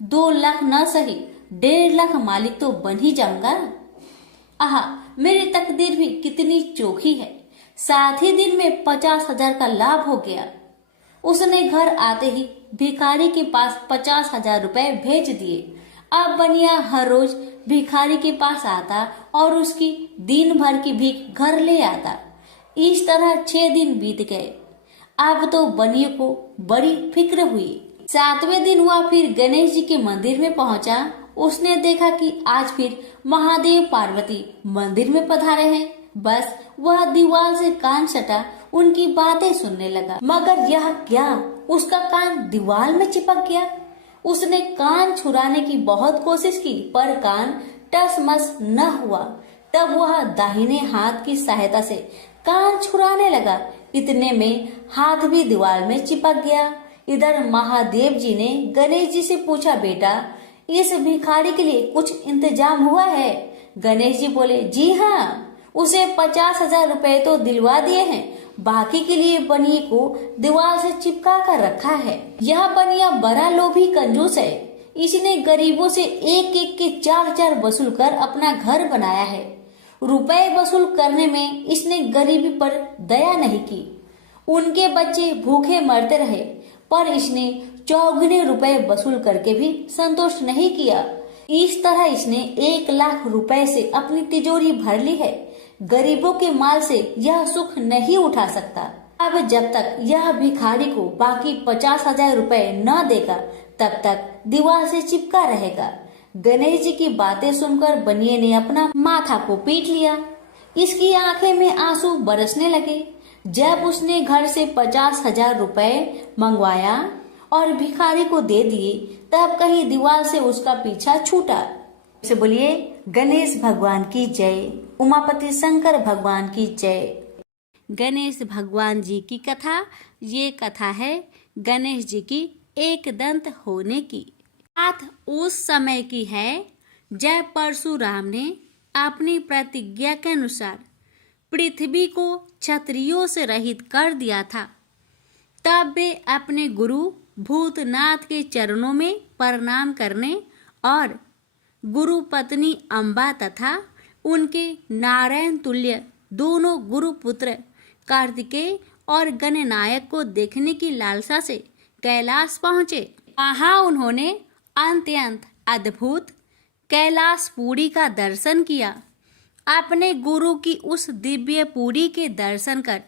2 लाख न सही 1.5 लाख मालिक तो बन ही जाऊंगा। आहा, मेरी तकदीर भी कितनी चोखी है। 7 ही दिन में 50,000 का लाभ हो गया। उसने घर आते ही भिखारी के पास 50,000 रुपए भेज दिए। अब बनिया हर रोज भिखारी के पास आता और उसकी दिन भर की भीख घर ले आता। इस तरह 6 दिन बीत गए। अब तो बनिए को बड़ी फिक्र हुई। 7वें दिन वह फिर गणेश जी के मंदिर में पहुंचा। उसने देखा कि आज फिर महादेव पार्वती मंदिर में पधारे हैं। बस वह दीवार से कान सटा उनकी बातें सुनने लगा, मगर यह क्या, उसका कान दीवार में चिपक गया। उसने कान छुड़ाने की बहुत कोशिश की, पर कान टसमस न हुआ। तब वह दाहिने हाथ की सहायता से कान छुड़ाने लगा। इतने में हाथ भी दीवार में चिपक गया। इधर महादेव जी ने गणेश जी से पूछा, बेटा इस भिखारी के लिए कुछ इंतजाम हुआ है? गणेश जी बोले, जी हाँ, उसे 50,000 रुपए तो दिलवा दिए हैं, बाकी के लिए बनिए को दीवार से चिपका कर रखा है। यह बनिया बड़ा लोभी कंजूस है। इसने गरीबों से एक एक के 4-4 वसूल कर अपना घर बनाया है। रुपए वसूल करने में इसने गरीबी पर दया नहीं की। उनके बच्चे भूखे मरते रहे, पर इसने 4 रुपए वसूल करके भी संतोष नहीं किया। इस तरह इसने 1 लाख रुपए से अपनी तिजोरी भर ली है। गरीबों के माल से यह सुख नहीं उठा सकता। अब जब तक यह भिखारी को बाकी 50,000 रुपए न देगा तब तक दीवार से चिपका रहेगा। गणेश जी की बातें सुनकर बनिए ने अपना माथा को पीट लिया। इसकी आंखें में आंसू बरसने लगे। जब उसने घर से 50,000 रुपए मंगवाया और भिखारी को दे दिए, तब कहीं दीवार से उसका पीछा छूटा। से बोलिए गणेश भगवान की जय, उमापति शंकर भगवान की जय। गणेश भगवान जी की कथा, ये कथा है गणेश जी की एक दंत होने की। बात उस समय की है जब परशुराम ने अपनी प्रतिज्ञा के अनुसार पृथ्वी को क्षत्रियों से रहित कर दिया था। तब वे अपने गुरु भूतनाथ के चरणों में प्रणाम करने और गुरु पत्नी अम्बा तथा उनके नारायण तुल्य दोनों गुरुपुत्र कार्तिकेय और गणनायक को देखने की लालसा से कैलाश पहुँचे। वहाँ उन्होंने अत्यंत अद्भुत कैलाशपुरी का दर्शन किया। अपने गुरु की उस दिव्य पुरी के दर्शन कर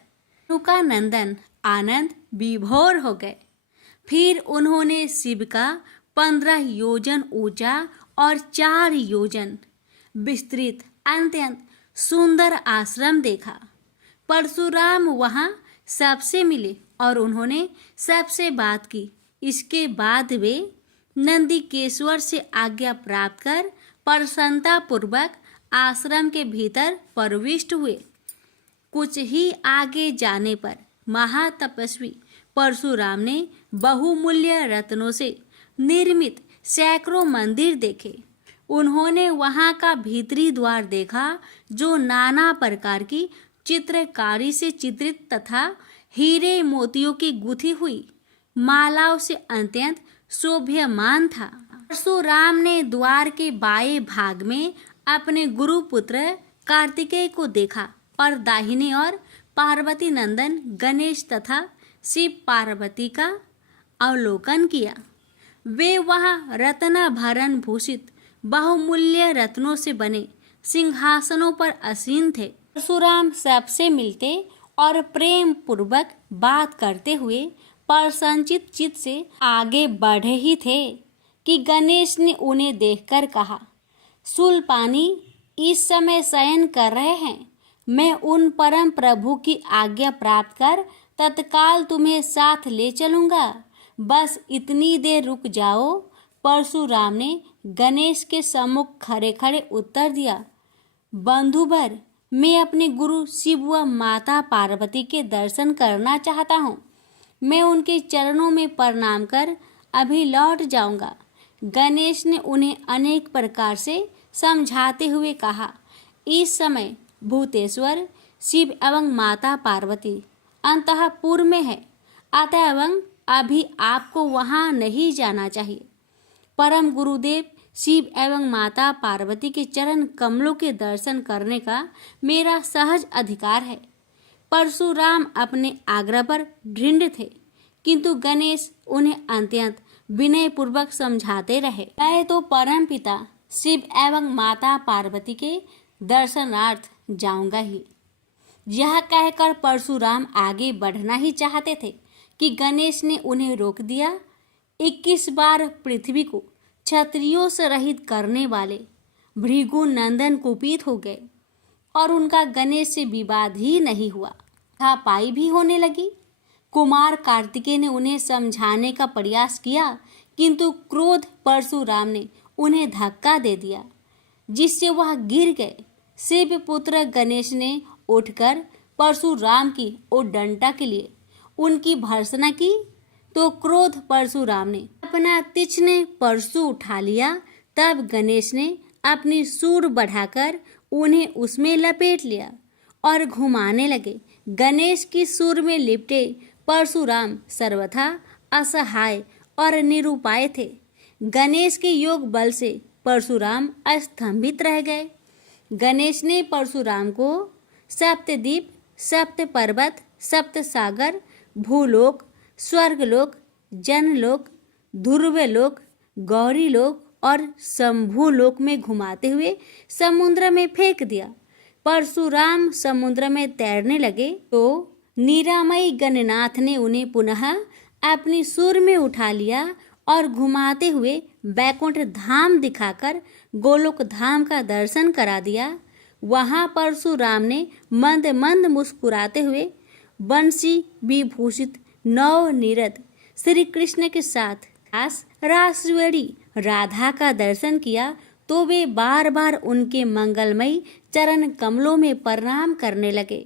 उनका नंदन आनंद विभोर हो गए। फिर उन्होंने शिव का 15 योजन ऊंचा और 4 योजन विस्तृत अत्यंत सुंदर आश्रम देखा। परशुराम वहाँ सबसे मिले और उन्होंने सबसे बात की। इसके बाद वे नंदीकेश्वर से आज्ञा प्राप्त कर प्रसन्नता पूर्वक आश्रम के भीतर प्रविष्ट हुए। कुछ ही आगे जाने पर महातपस्वी परशुराम ने बहुमूल्य रत्नों से निर्मित सैकड़ों मंदिर देखे। उन्होंने वहाँ का भीतरी द्वार देखा जो नाना प्रकार की चित्रकारी से चित्रित तथा हीरे मोतियों की गुथी हुई मालाओं से अत्यंत शोभ्यमान था। परशुराम ने द्वार के बाएं भाग में अपने गुरुपुत्र कार्तिकेय को देखा और दाहिने ओर पार्वती नंदन गणेश तथा शिव पार्वती का अवलोकन किया। वे वहाँ रत्नाभरण भूषित बहुमूल्य रत्नों से बने सिंहासनों पर आसीन थे। परशुराम सबसे मिलते और प्रेम पूर्वक बात करते हुए प्रसन्नचित चित्त से आगे बढ़े ही थे कि गणेश ने उन्हें देखकर कहा, शूलपाणी इस समय शयन कर रहे हैं। मैं उन परम प्रभु की आज्ञा प्राप्त कर तत्काल तुम्हें साथ ले चलूंगा। बस इतनी देर रुक जाओ। परशुराम ने गणेश के सम्मुख खड़े खड़े उत्तर दिया, बंधुवर, मैं अपने गुरु शिव व माता पार्वती के दर्शन करना चाहता हूँ। मैं उनके चरणों में प्रणाम कर अभी लौट जाऊंगा। गणेश ने उन्हें अनेक प्रकार से समझाते हुए कहा, इस समय भूतेश्वर शिव एवं माता पार्वती अंतःपुर में है, अतएव अभी आपको वहाँ नहीं जाना चाहिए। परम गुरुदेव शिव एवं माता पार्वती के चरण कमलों के दर्शन करने का मेरा सहज अधिकार है। परशुराम अपने आग्रह पर दृढ़ थे, किंतु गणेश उन्हें अत्यंत विनय पूर्वक समझाते रहे। मैं तो परम पिता शिव एवं माता पार्वती के दर्शनार्थ जाऊंगा ही। यह कहकर परशुराम आगे बढ़ना ही चाहते थे कि गणेश ने उन्हें रोक दिया। 21 बार पृथ्वी को क्षत्रियों से रहित करने वाले भृगु नंदन कुपित हो गए और उनका गणेश से विवाद ही नहीं हुआ, हाथापाई भी होने लगी। कुमार कार्तिकेय ने उन्हें समझाने का प्रयास किया, किंतु क्रोध परशुराम ने उन्हें धक्का दे दिया, जिससे वह गिर गए। शिव पुत्र गणेश ने उठकर परशुराम की ओर डंडा के लिए उनकी भर्त्सना की, तो क्रोध परशुराम ने अपना तीक्ष्ण परशु उठा लिया। तब गणेश ने अपनी सूंड बढ़ाकर उन्हें उसमें लपेट लिया और घुमाने लगे। गणेश की सूंड में लिपटे परशुराम सर्वथा असहाय और निरुपाय थे। गणेश के योग बल से परशुराम अस्तंभित रह गए। गणेश ने परशुराम को सप्तद्वीप, सप्त पर्वत, सप्त सागर, भूलोक, स्वर्गलोक, जनलोक, ध्रुवलोक, गौरीलोक और शंभुलोक में घुमाते हुए समुद्र में फेंक दिया। परशुराम समुद्र में तैरने लगे तो निरामयी गणनाथ ने उन्हें पुनः अपनी सूंड में उठा लिया और घुमाते हुए बैकुंठ धाम दिखाकर गोलोक धाम का दर्शन करा दिया। वहां परशुराम ने मंद मंद मुस्कुराते हुए बंसी विभूषित नव निरत श्री कृष्ण के साथ रासवेड़ी राधा का दर्शन किया तो वे बार बार उनके मंगलमयी चरण कमलों में प्रणाम करने लगे।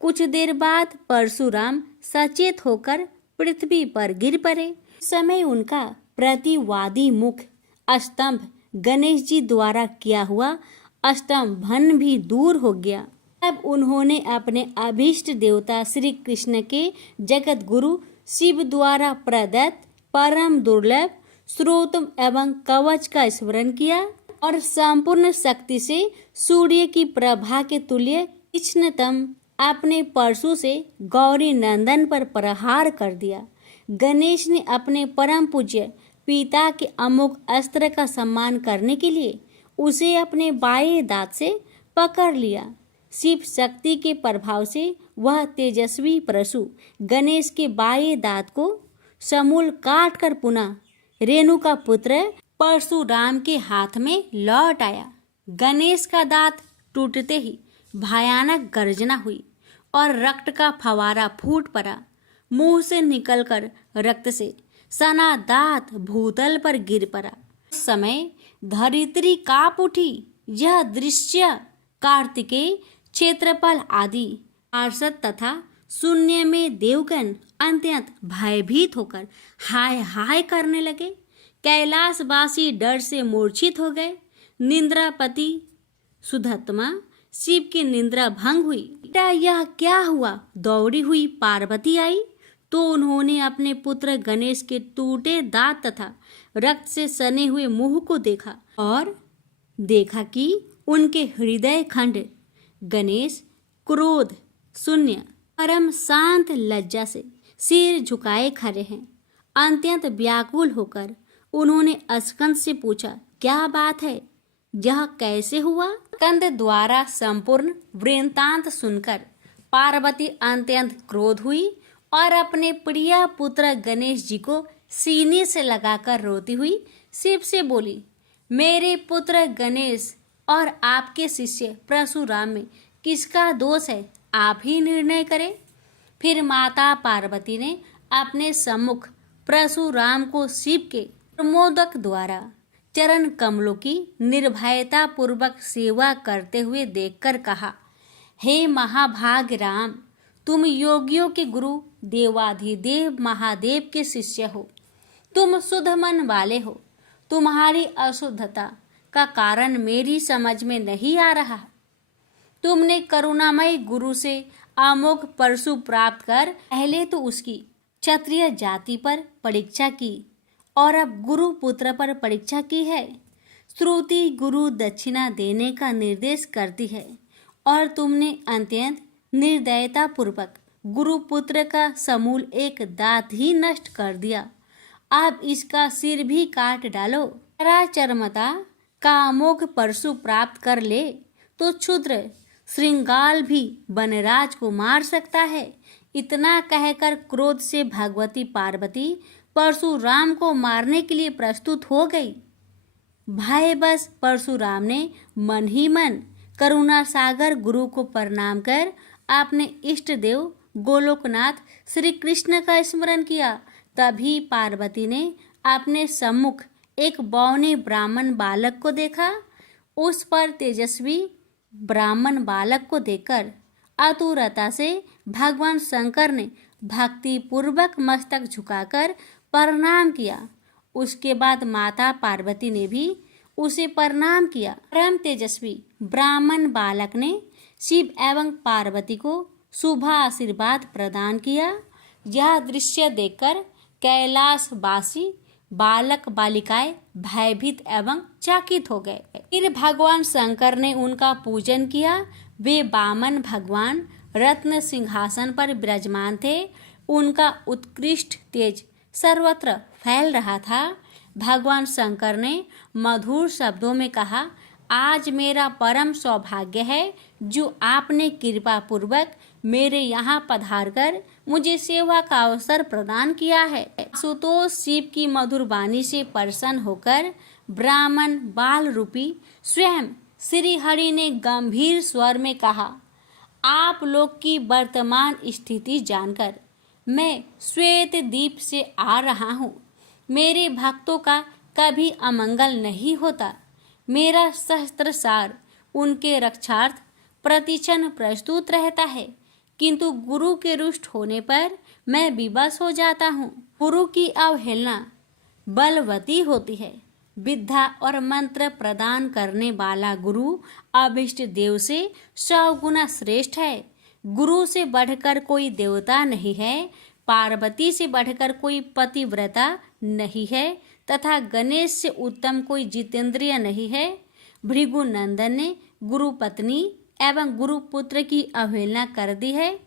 कुछ देर बाद परशुराम सचेत होकर पृथ्वी पर गिर पड़े। उस समय उनका प्रतिवादी मुख स्तंभ गणेश जी द्वारा किया हुआ स्तंभन भी दूर हो गया। तब उन्होंने अपने अभीष्ट देवता श्री कृष्ण के जगत गुरु शिव द्वारा प्रदत्त परम दुर्लभ स्रोतम एवं कवच का स्मरण किया और संपूर्ण शक्ति से सूर्य की प्रभा के तुल्य तीक्ष्णतम अपने परशु से गौरी नंदन पर प्रहार कर दिया। गणेश ने अपने परम पूज्य पिता के अमोघ अस्त्र का सम्मान करने के लिए उसे अपने बाएं दांत से पकड़ लिया। शिव शक्ति के प्रभाव से वह तेजस्वी परशु गणेश के बाएं दांत को समूल काट कर पुनः रेणु का पुत्र परशुराम के हाथ में लौट आया। गणेश का दांत टूटते ही भयानक गर्जना हुई और रक्त का फवारा फूट पड़ा। मुंह से निकलकर रक्त से सना दांत भूतल पर गिर पड़ा। उस समय धरित्री कांप उठी। यह दृश्य कार्तिकेय, क्षेत्रपाल आदि पार्षद तथा शून्य में देवगण अत्यंत भयभीत होकर हाय हाय करने लगे। कैलाशवासी डर से मूर्छित हो गए। निंद्रापति सुधत्मा शिव की निंद्रा भंग हुई। बेटा यह क्या हुआ? दौड़ी हुई पार्वती आई तो उन्होंने अपने पुत्र गणेश के टूटे दांत तथा रक्त से सने हुए मुंह को देखा और देखा कि उनके हृदय खंड गणेश क्रोध शून्य परम शांत लज्जा से सिर झुकाए खड़े हैं। अत्यंत व्याकुल होकर उन्होंने स्कंद से पूछा, क्या बात है? यह कैसे हुआ? स्कंद द्वारा संपूर्ण वृत्तांत सुनकर पार्वती अत्यंत क्रोध हुई और अपने प्रिय पुत्र गणेश जी को सीने से लगाकर रोती हुई शिव से बोली, मेरे पुत्र गणेश और आपके शिष्य परशुराम में किसका दोष है? आप ही निर्णय करें। फिर माता पार्वती ने अपने सम्मुख परशुराम को शिव के प्रमोदक द्वारा चरण कमलों की निर्भयता पूर्वक सेवा करते हुए देखकर कहा, हे महाभाग राम, तुम योगियों के गुरु देवाधिदेव महादेव के शिष्य हो। तुम शुद्ध मन वाले हो। तुम्हारी अशुद्धता का कारण मेरी समझ में नहीं आ रहा। तुमने करुणामय गुरु से अमोघ परशु प्राप्त कर पहले तो उसकी क्षत्रिय जाति पर परीक्षा की और अब गुरु पुत्र पर परीक्षा की है। श्रुति गुरु दक्षिणा देने का निर्देश करती है और तुमने अत्यंत निर्दयता पूर्वक गुरु पुत्र का समूल एक दांत ही नष्ट कर दिया। अब इसका सिर भी काट डालो। चरमता का अमोघ परशु प्राप्त कर ले तो क्षुद्र श्रृंगाल भी वनराज को मार सकता है। इतना कहकर क्रोध से भगवती पार्वती परशुराम को मारने के लिए प्रस्तुत हो गई। भय बस परशुराम ने मन ही मन करुणा सागर गुरु को प्रणाम कर अपने इष्ट देव गोलोकनाथ श्री कृष्ण का स्मरण किया। तभी पार्वती ने अपने सम्मुख एक बौने ब्राह्मण बालक को देखा। उस पर तेजस्वी ब्राह्मण बालक को देखकर आतुरता से भगवान शंकर ने भक्ति पूर्वक मस्तक झुकाकर प्रणाम किया। उसके बाद माता पार्वती ने भी उसे प्रणाम किया। परम तेजस्वी ब्राह्मण बालक ने शिव एवं पार्वती को शुभ आशीर्वाद प्रदान किया। यह दृश्य देखकर कैलाशवासी बालक बालिकाएं भयभीत एवं चकित हो गए। फिर भगवान शंकर ने उनका पूजन किया। वे वामन भगवान रत्न सिंहासन पर विराजमान थे। उनका उत्कृष्ट तेज सर्वत्र फैल रहा था। भगवान शंकर ने मधुर शब्दों में कहा, आज मेरा परम सौभाग्य है। जो आपने कृपा पूर्वक मेरे यहाँ पधार कर मुझे सेवा का अवसर प्रदान किया है। आशुतोष शिव की मधुर वाणी से प्रसन्न होकर ब्राह्मण बाल रूपी स्वयं श्री हरि ने गंभीर स्वर में कहा, आप लोग की वर्तमान स्थिति जानकर मैं श्वेत द्वीप से आ रहा हूँ। मेरे भक्तों का कभी अमंगल नहीं होता। मेरा सहस्त्रसार उनके रक्षार्थ प्रतिक्षण प्रस्तुत रहता है, किंतु गुरु के रुष्ट होने पर मैं विवश हो जाता हूँ। गुरु की अवहेलना बलवती होती है। विद्या और मंत्र प्रदान करने वाला गुरु अभिष्ट देव से 100 गुना श्रेष्ठ है। गुरु से बढ़कर कोई देवता नहीं है, पार्वती से बढ़कर कोई पतिव्रता नहीं है तथा गणेश से उत्तम कोई जितेंद्रिय नहीं है। भृगु नंदन ने गुरु पत्नी एवं गुरु पुत्र की अवहेलना कर दी है।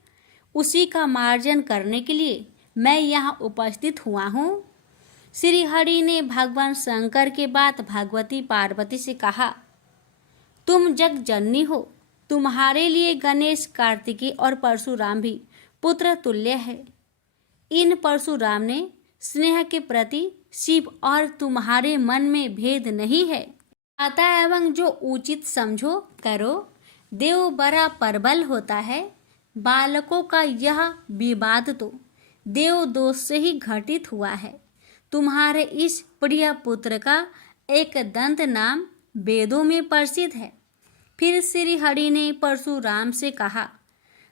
उसी का मार्जन करने के लिए मैं यहाँ उपस्थित हुआ हूँ। श्री हरि ने भगवान शंकर के बाद भगवती पार्वती से कहा, तुम जग जननी हो। तुम्हारे लिए गणेश, कार्तिकेय और परशुराम भी पुत्र तुल्य है। इन परशुराम ने स्नेह के प्रति शिव और तुम्हारे मन में भेद नहीं है। अतः एवं जो उचित समझो करो। देव बड़ा प्रबल होता है। बालकों का यह विवाद तो देव दोष से ही घटित हुआ है। तुम्हारे इस प्रिय पुत्र का एक दंत नाम वेदों में प्रसिद्ध है। फिर श्री हरि ने परशुराम से कहा,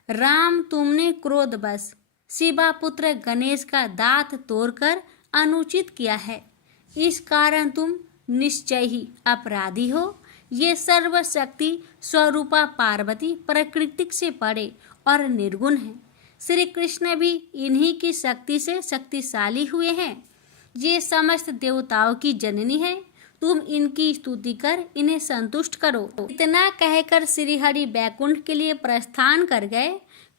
राम, तुमने क्रोधवश शिवा पुत्र गणेश का दांत तोड़कर अनुचित किया है। इस कारण तुम निश्चय ही अपराधी हो। ये सर्वशक्ति स्वरूपा पार्वती प्रकृति से परे और निर्गुण है। श्री कृष्ण भी इन्हीं की शक्ति से शक्तिशाली हुए हैं। ये समस्त देवताओं की जननी है। तुम इनकी स्तुति कर इन्हें संतुष्ट करो। इतना कहकर श्री हरि बैकुंठ के लिए प्रस्थान कर गए।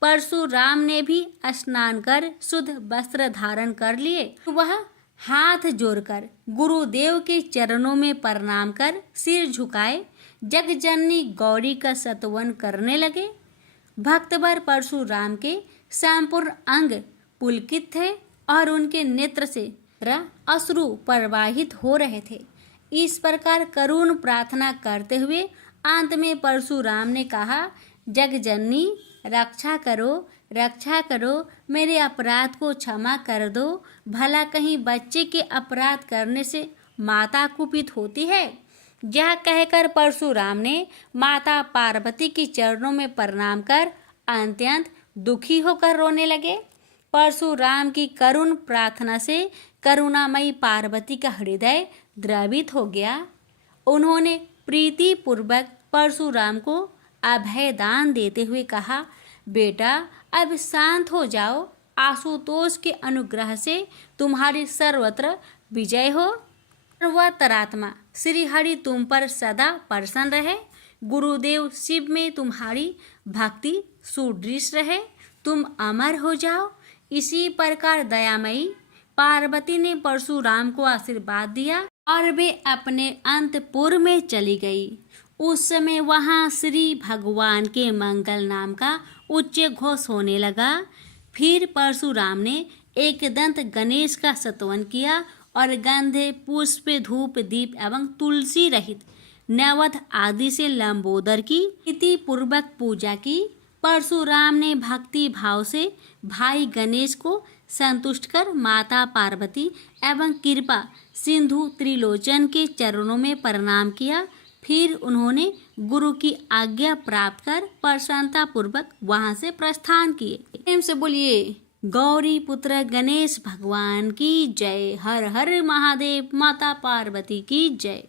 परशुराम ने भी स्नान कर शुद्ध वस्त्र धारण कर लिए। वह हाथ जोड़कर गुरुदेव के चरणों में प्रणाम कर सिर झुकाए जगजननी गौरी का स्तवन करने लगे। भक्तवर परशुराम के संपूर्ण अंग पुलकित थे और उनके नेत्र से अश्रु प्रवाहित हो रहे थे। इस प्रकार करुण प्रार्थना करते हुए अंत में परशुराम ने कहा, जगजननी, रक्षा करो, मेरे अपराध को क्षमा कर दो। भला कहीं बच्चे के अपराध करने से माता कुपित होती है। यह कहकर परशुराम ने माता पार्वती के चरणों में प्रणाम कर अत्यंत दुखी होकर रोने लगे। परशुराम की करुण प्रार्थना से करुणामयी पार्वती का हृदय द्रवित हो गया। उन्होंने प्रीति पूर्वक परशुराम को अभय दान देते हुए कहा, बेटा, अब शांत हो जाओ। आशुतोष के अनुग्रह से तुम्हारी सर्वत्र विजय हो। सर्वतरात्मा श्री हरि तुम पर सदा प्रसन्न रहे। गुरुदेव शिव में तुम्हारी भक्ति सुदृढ़ रहे। तुम अमर हो जाओ। इसी प्रकार दयामयी पार्वती ने परशुराम को आशीर्वाद दिया और वे अपने अंतपुर में चली गई। उस समय वहां श्री भगवान के मंगल नाम का उच्च घोष होने लगा। फिर परशुराम ने एकदंत गणेश का स्तवन किया और गंधे, पुष्प, धूप, दीप एवं तुलसी रहित नैवेद्य आदि से लंबोदर की प्रीति पूर्वक पूजा की। परशुराम ने भक्ति भाव से भाई गणेश को संतुष्ट कर माता पार्वती एवं कृपा सिंधु त्रिलोचन के चरणों में प्रणाम किया। फिर उन्होंने गुरु की आज्ञा प्राप्त कर प्रसन्नता पूर्वक वहां से प्रस्थान किए। प्रेम से बोलिए गौरी पुत्र गणेश भगवान की जय। हर हर महादेव। माता पार्वती की जय।